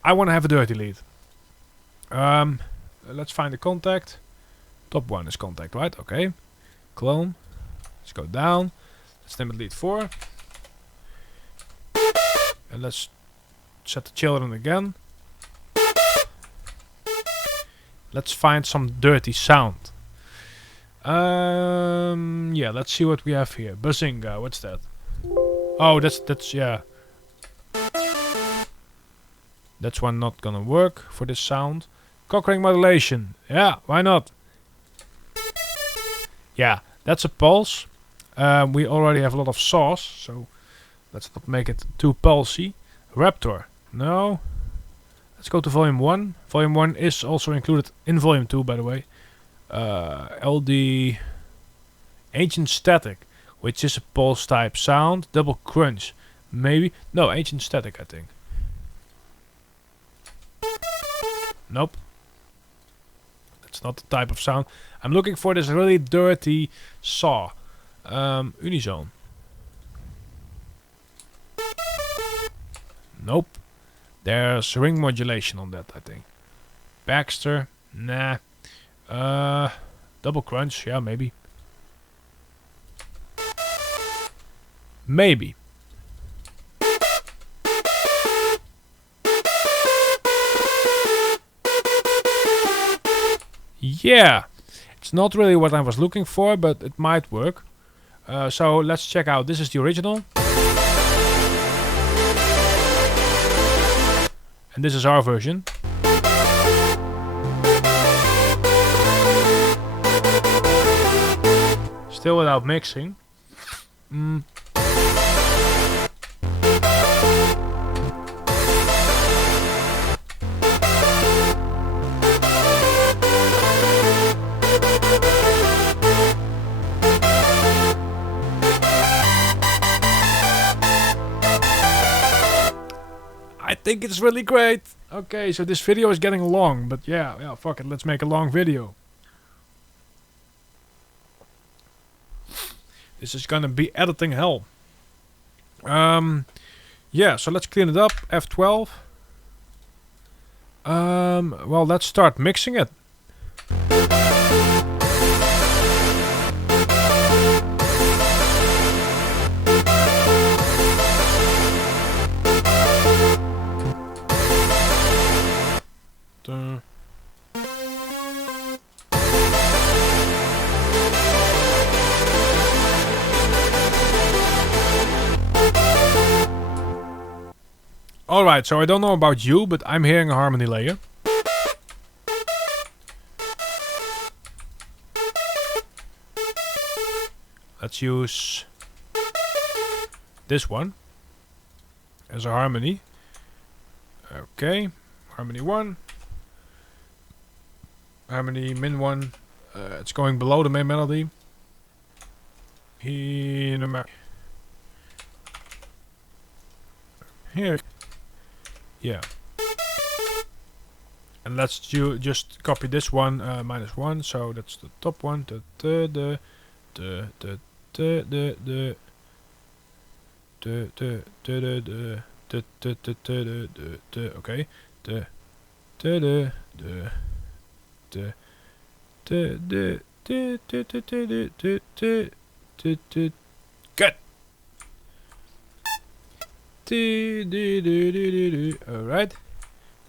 I want to have a dirty lead. Let's find the contact. Top one is contact, right? Okay. Clone. Let's go down. Let's name it lead 4. And let's set the children again. Let's find some dirty sound. Yeah, let's see what we have here. Bazinga, what's that? Oh, that's yeah. That's one not gonna work for this sound. Cockring modulation. Yeah, why not? Yeah, that's a pulse. We already have a lot of sauce, so let's not make it too pulsy. Raptor. No. Let's go to volume 1. Volume 1 is also included in volume 2, by the way. LD Ancient Static, which is a pulse type sound. Double crunch. Maybe. No, Ancient Static, I think. Nope. That's not the type of sound. I'm looking for this really dirty saw. Unizone. Nope. There's ring modulation on that, I think. Baxter. Nah. Double crunch. Yeah, maybe. Maybe. Yeah. It's not really what I was looking for, but it might work. So let's check out. This is the original. And this is our version. Still without mixing. I think it's really great. Okay, so this video is getting long, but yeah, fuck it, let's make a long video. This is gonna be editing hell. Yeah, so let's clean it up. F12. Well, let's start mixing it. Alright, so I don't know about you, but I'm hearing a harmony layer. Let's use this one as a harmony. Okay, harmony 1. Harmony min 1. It's going below the main melody. Here. Yeah. And let's just copy this one, -1, so that's the top one. Okay. Good. Alright.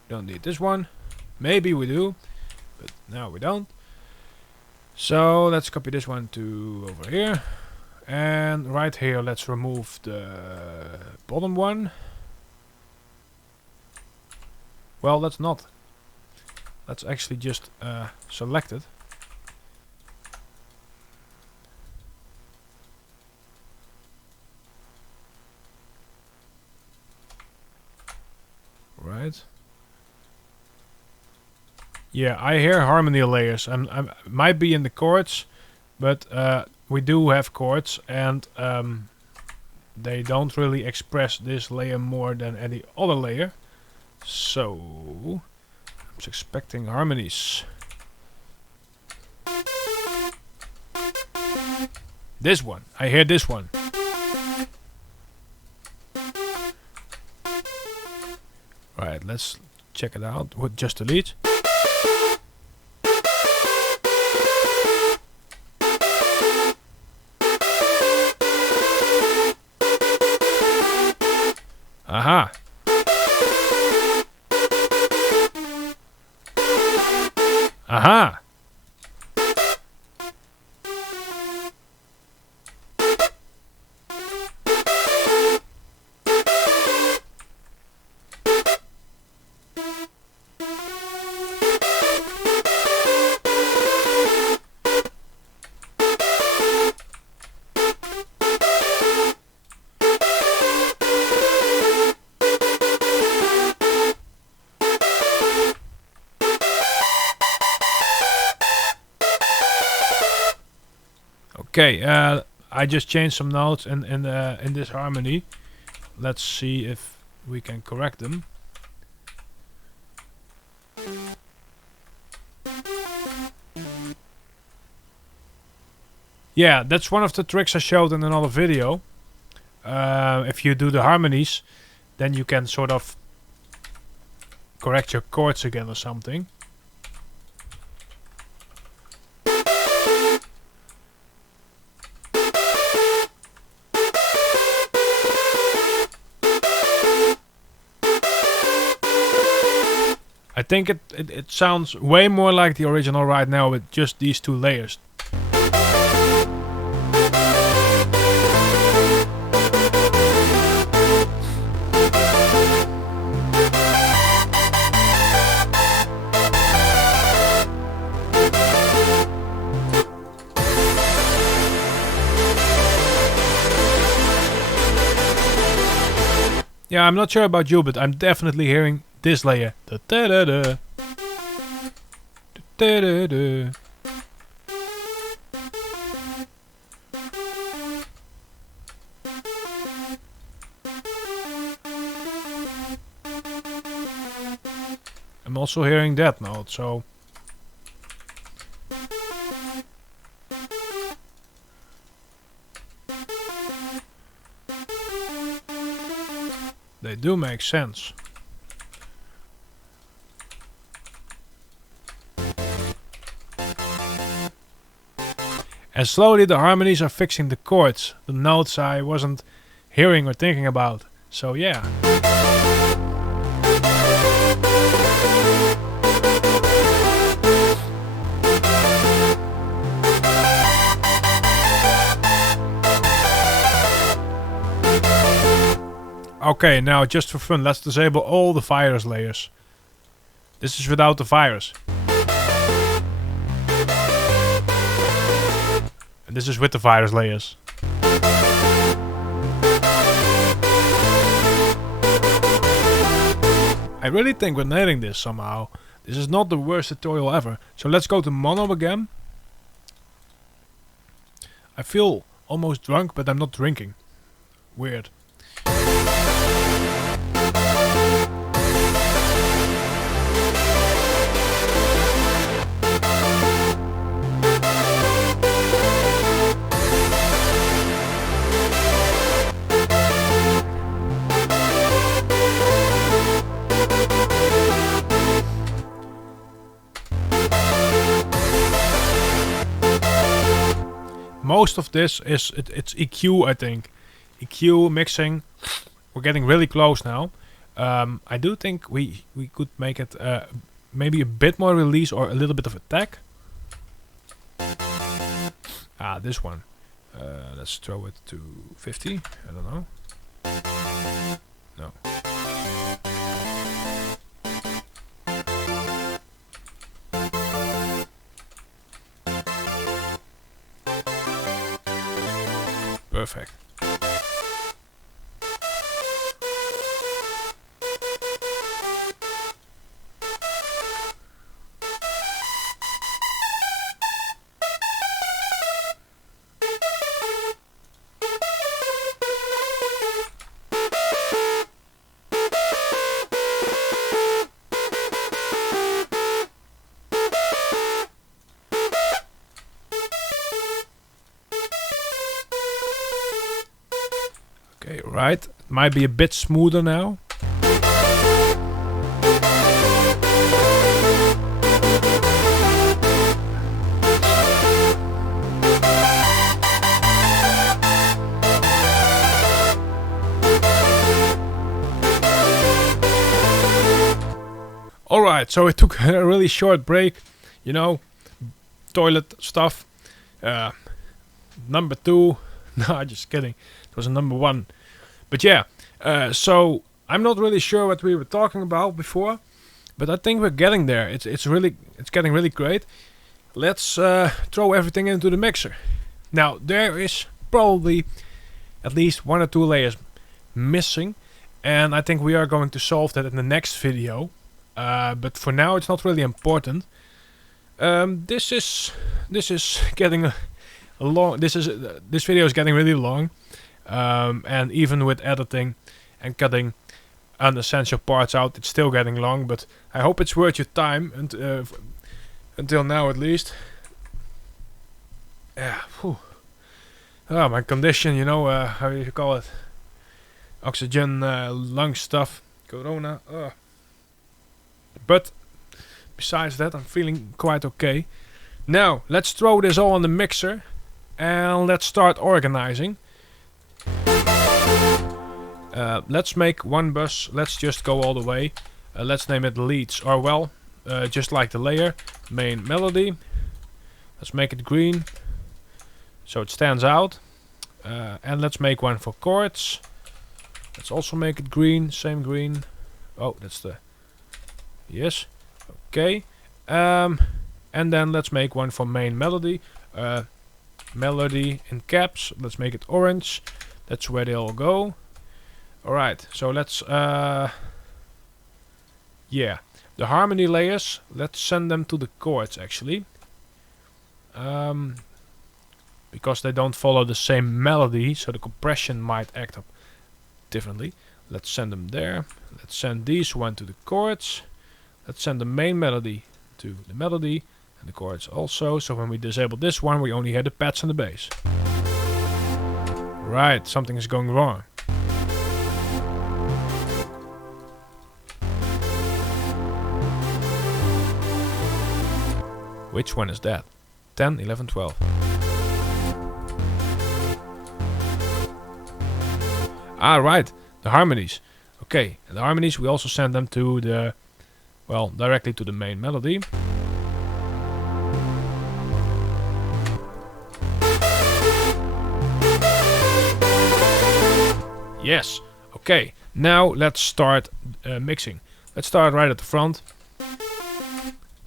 Don't need this one. Maybe we do, but now we don't. So let's copy this one to over here. And right here, let's remove the bottom one. Well, let's not. Let's actually just select it. Right. Yeah, I hear harmony layers. I might be in the chords, but we do have chords, and they don't really express this layer more than any other layer. So I'm just expecting harmonies. This one, I hear this one. Right, let's check it out with just the lead. Aha. Aha. Okay, I just changed some notes in this harmony. Let's see if we can correct them. Yeah, that's one of the tricks I showed in another video. If you do the harmonies, then you can sort of correct your chords again or something. I think it sounds way more like the original right now with just these two layers. Yeah, I'm not sure about you, but I'm definitely hearing this layer. Da da da da. Da da da. I'm also hearing that note, so they do make sense. And slowly the harmonies are fixing the chords, the notes I wasn't hearing or thinking about. So yeah. Okay, now just for fun, let's disable all the virus layers. This is without the virus. And this is with the virus layers. I really think we're nailing this somehow. This is not the worst tutorial ever. So let's go to mono again. I feel almost drunk, but I'm not drinking. Weird. most of this is it's EQ, I think. EQ mixing. We're getting really close now. I do think we could make it maybe a bit more release or a little bit of attack. This one. Let's throw it to 50. I don't know. No. Perfect. Okay, right. Might be a bit smoother now. Alright, so it took a really short break, you know, toilet stuff. Number 2, no, just kidding, it was a number 1. But yeah, so I'm not really sure what we were talking about before, but I think we're getting there. It's getting really great. Let's throw everything into the mixer. Now there is probably at least 1 or 2 layers missing, and I think we are going to solve that in the next video. But for now, it's not really important. This is getting a long. This video is getting really long, and even with editing and cutting unessential parts out, it's still getting long. But I hope it's worth your time, and until now at least. Yeah. Whew. Oh, my condition, you know, how you call it? Oxygen, lung stuff, corona. But besides that, I'm feeling quite okay. Now, let's throw this all on the mixer and let's start organizing. Let's make one bus. Let's just go all the way. Let's name it leads, or well, just like the layer, main melody. Let's make it green so it stands out. And let's make one for chords. Let's also make it green, same green. Oh, that's the... Yes, okay. And then let's make one for main melody. Melody in caps. Let's make it orange. That's where they all go. Alright, so let's... yeah, the harmony layers, let's send them to the chords actually. Because they don't follow the same melody, so the compression might act up differently. Let's send them there. Let's send these one to the chords. Let's send the main melody to the melody and the chords also. So when we disable this one, we only hear the pads and the bass. Right, something is going wrong. Which one is that? 10, 11, 12. Ah, right, the harmonies. Okay, and the harmonies, we also send them to the... well, directly to the main melody. Yes, okay. Now let's start mixing. Let's start right at the front.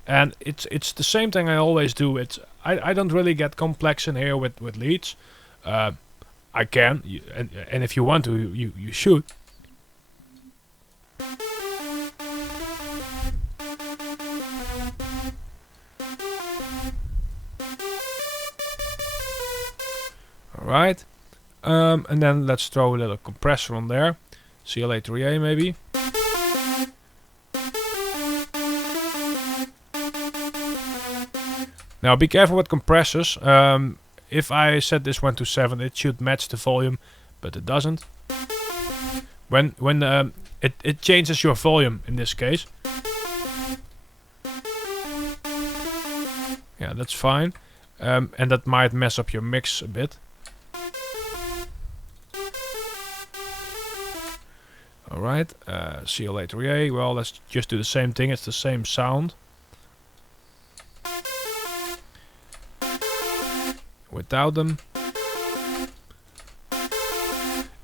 And it's the same thing I always do. I don't really get complex in here with leads. I can, and if you want to, you should. Alright, and then let's throw a little compressor on there. CLA3A maybe. Now be careful with compressors. If I set this one to 7, it should match the volume, but it doesn't. When it changes your volume in this case. Yeah, that's fine. and that might mess up your mix a bit. Alright, see you later, yay. Well, let's just do the same thing, it's the same sound. Without them.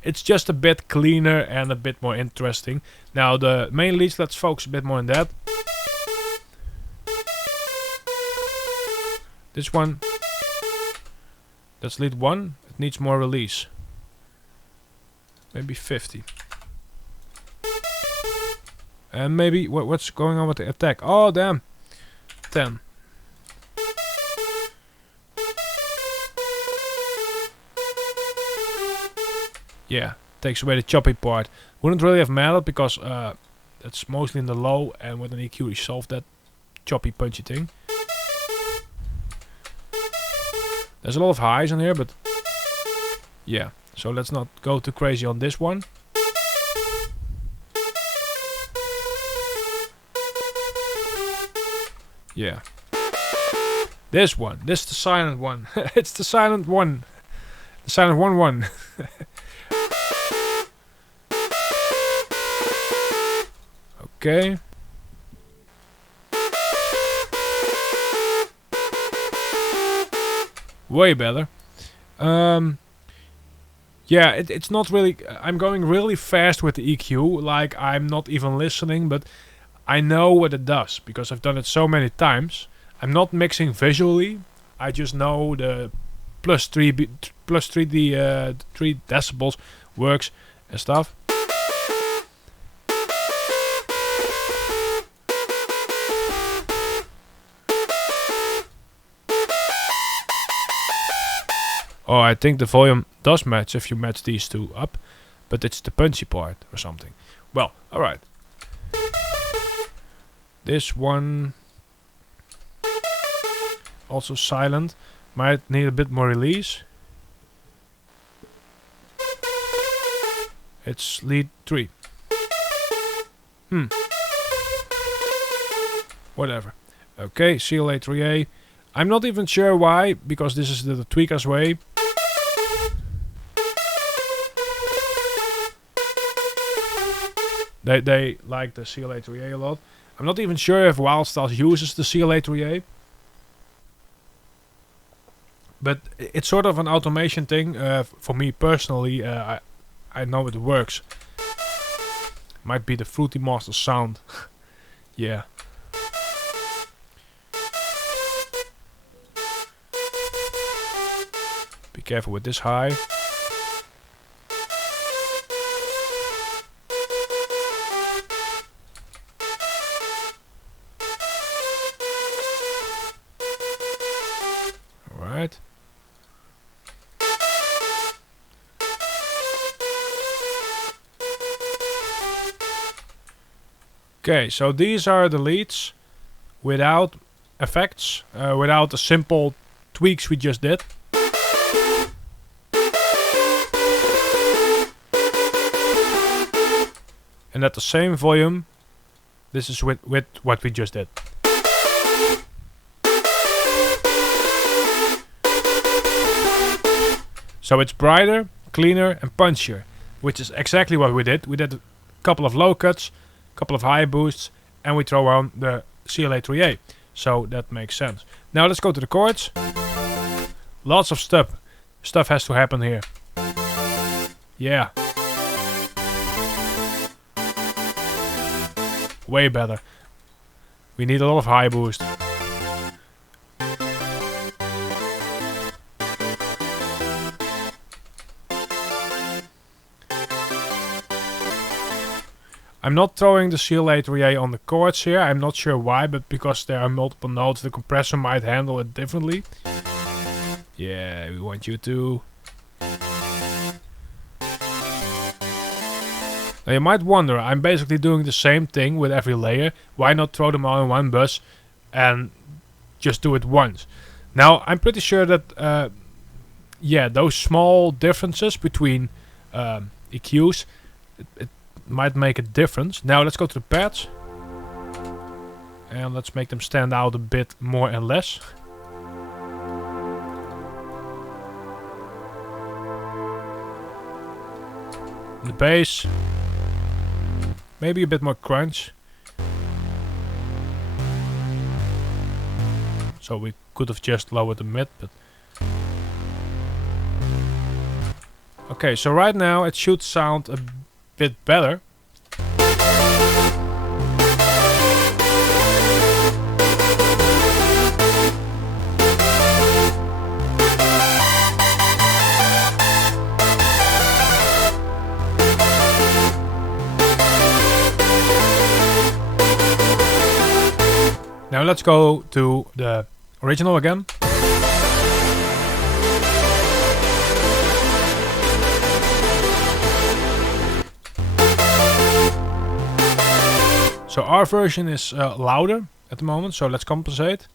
It's just a bit cleaner and a bit more interesting. Now the main leads, let's focus a bit more on that. This one, that's lead 1, it needs more release. Maybe 50. And maybe, what's going on with the attack? Oh damn, 10. Yeah, takes away the choppy part. Wouldn't really have mattered because that's mostly in the low, and with an EQ you solve that choppy punchy thing. There's a lot of highs in here, but yeah, so let's not go too crazy on this one. Yeah. This one, this is the silent one. It's the silent one. The silent 1-1. Okay. Way better. Yeah, it's not really... I'm going really fast with the EQ, like I'm not even listening, but I know what it does, because I've done it so many times. I'm not mixing visually, I just know the plus 3 decibels works and stuff. Oh, I think the volume does match if you match these two up, but it's the punchy part or something. Well, alright. This one, also silent, might need a bit more release. It's lead 3. Whatever. Okay, see you later, yay. I'm not even sure why, because this is the tweaker's way. They like the CLA3A a lot. I'm not even sure if Wildstylez uses the CLA3A. But it's sort of an automation thing. For me personally, I know it works. Might be the Fruitymasterz sound. Yeah. Be careful with this high. Alright. Okay, so these are the leads without effects, without the simple tweaks we just did. And at the same volume, this is with what we just did. So it's brighter, cleaner and punchier, which is exactly what we did. We did a couple of low cuts, a couple of high boosts, and we throw on the CLA3A. So that makes sense. Now let's go to the chords. Lots of stuff has to happen here. Yeah. Way better. We need a lot of high boost. I'm not throwing the CLA3A on the chords here. I'm not sure why, but because there are multiple notes, the compressor might handle it differently. Yeah, we want you to... Now you might wonder, I'm basically doing the same thing with every layer. Why not throw them all in one bus and just do it once? Now, I'm pretty sure that, yeah, those small differences between EQs, it might make a difference. Now let's go to the pads. And let's make them stand out a bit more and less. the bass. Maybe a bit more crunch. So we could have just lowered the mid, but... Okay, so right now it should sound a bit better. Now let's go to the original again. So our version is louder at the moment, so let's compensate.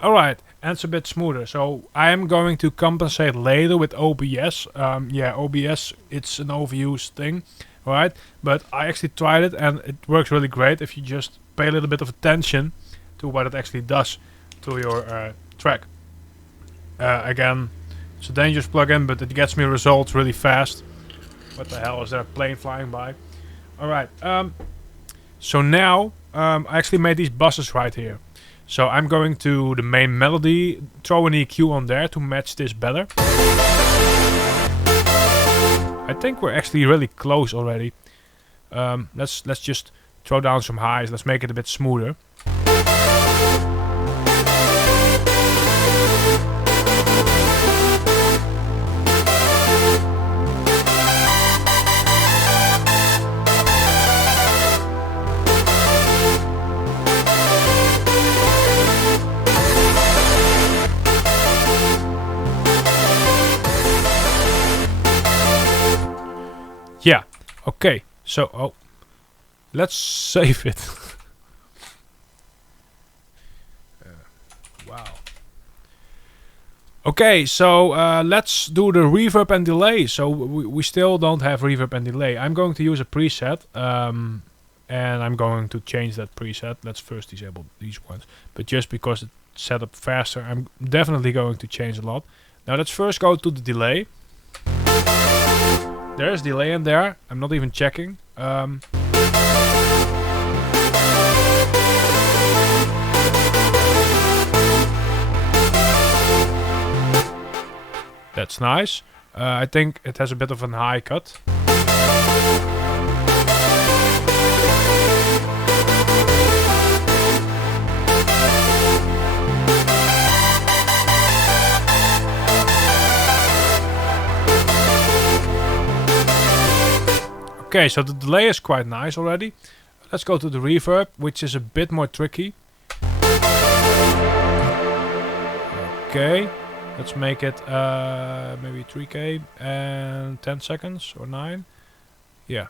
Alright, and it's a bit smoother. So I am going to compensate later with OBS. Yeah, OBS, it's an overused thing, right? But I actually tried it and it works really great if you just pay a little bit of attention to what it actually does to your track. Again, it's a dangerous plugin, but it gets me results really fast. What the hell is there? A plane flying by? Alright, so now I actually made these buses right here. So I'm going to the main melody, throw an EQ on there to match this better. I think we're actually really close already. Let's just throw down some highs. Let's make it a bit smoother. Yeah, okay, so, let's save it. Wow. Okay, so let's do the reverb and delay. So we still don't have reverb and delay. I'm going to use a preset, and I'm going to change that preset. Let's first disable these ones. But just because it's set up faster, I'm definitely going to change a lot. Now let's first go to the delay. There's delay in there. I'm not even checking. That's nice. I think it has a bit of an high cut. Okay, so the delay is quite nice already. Let's go to the reverb, which is a bit more tricky. Okay, let's make it maybe 3K and 10 seconds or 9. Yeah.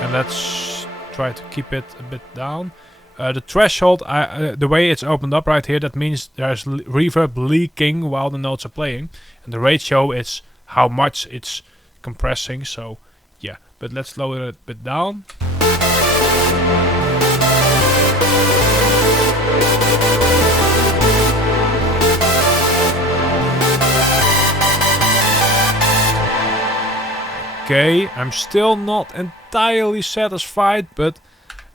And let's try to keep it a bit down. The threshold, the way it's opened up right here, that means there's reverb leaking while the notes are playing. And the ratio is how much it's compressing, so yeah, but let's lower it a bit down. Okay, I'm still not entirely satisfied, but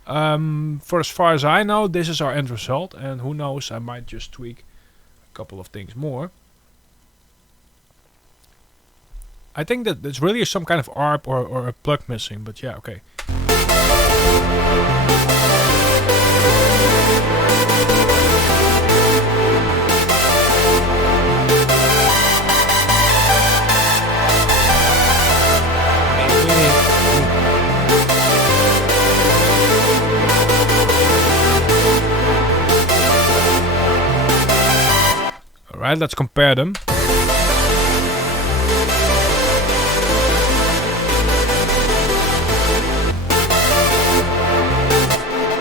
for as far as I know, this is our end result, and who knows, I might just tweak a couple of things more. I think that there's really some kind of ARP or a plug missing, but yeah, okay. Alright, let's compare them.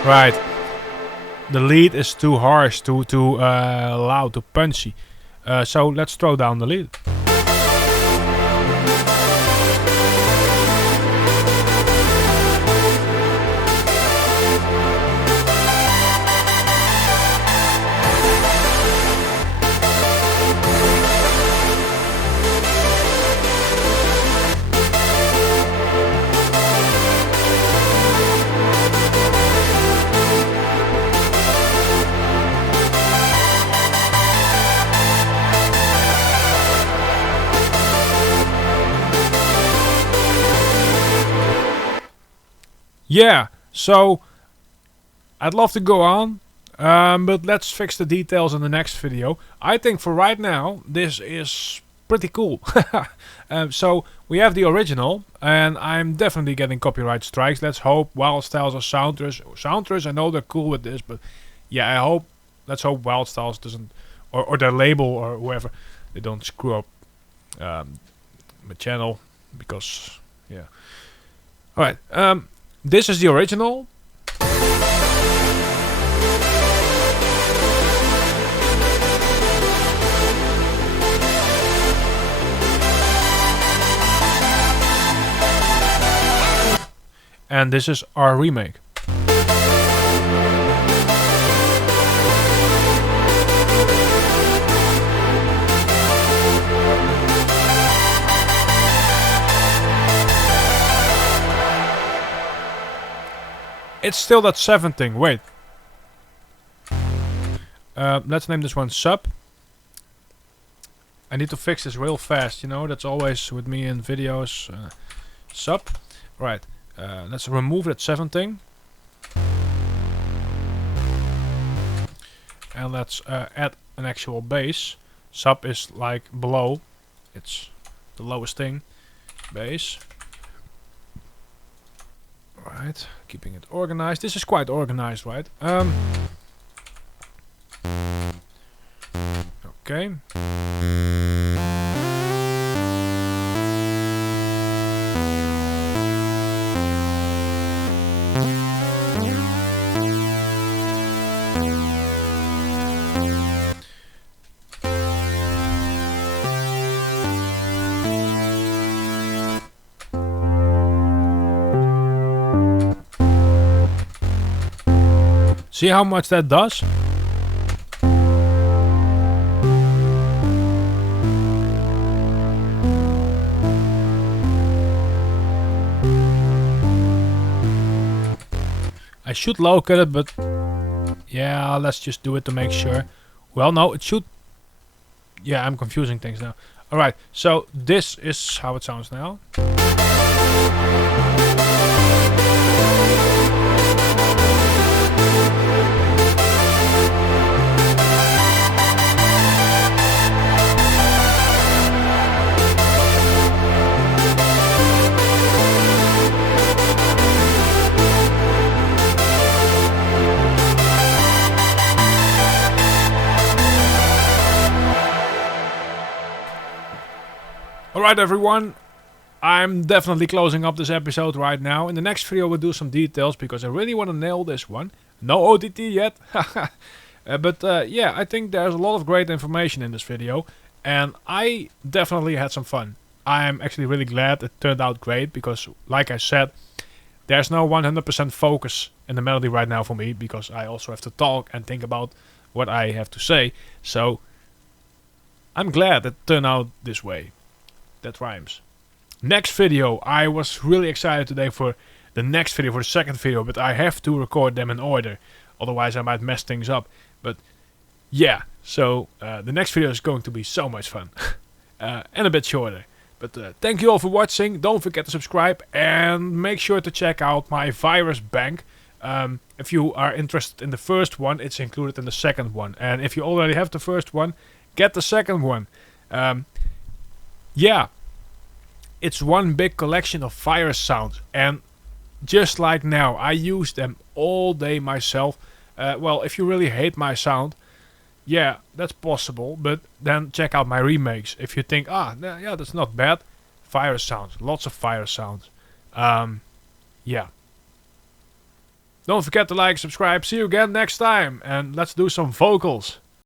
Right. The lead is too harsh, too loud, too punchy. So let's throw down the lead. Yeah, so I'd love to go on, but let's fix the details in the next video. I think for right now, this is pretty cool. So we have the original, and I'm definitely getting copyright strikes. Let's hope Wildstylez or Sounders, I know they're cool with this, but yeah, let's hope Wildstylez doesn't, or their label or whoever, they don't screw up my channel, because, yeah. Alright, this is the original. And this is our remake. It's still that 7 thing. Wait. Let's name this one Sub. I need to fix this real fast. You know, that's always with me in videos. Sub. Right. Let's remove that 7 thing. And let's add an actual bass. Sub is like below. It's the lowest thing. Bass. Right, keeping it organized. This is quite organized, right? Okay. See how much that does? I should low cut it, but yeah, let's just do it to make sure. Well, no, it should. Yeah, I'm confusing things now. Alright, so this is how it sounds now. Alright everyone, I'm definitely closing up this episode right now. In the next video we'll do some details because I really want to nail this one. No OTT yet. But yeah, I think there's a lot of great information in this video. And I definitely had some fun. I'm actually really glad it turned out great because, like I said, there's no 100% focus in the melody right now for me because I also have to talk and think about what I have to say. So I'm glad it turned out this way. That rhymes. Next video, I was really excited today for the next video, for the second video, but I have to record them in order. Otherwise I might mess things up. But yeah, so the next video is going to be so much fun. And a bit shorter. But thank you all for watching. Don't forget to subscribe and make sure to check out my virus bank. If you are interested in the first one, it's included in the second one. And if you already have the first one, get the second one. Yeah, it's one big collection of virus sounds, and just like now, I use them all day myself. Well, if you really hate my sound, yeah, that's possible, but then check out my remakes. If you think, yeah, that's not bad, virus sounds, lots of virus sounds. Yeah. Don't forget to like, subscribe. See you again next time. And let's do some vocals.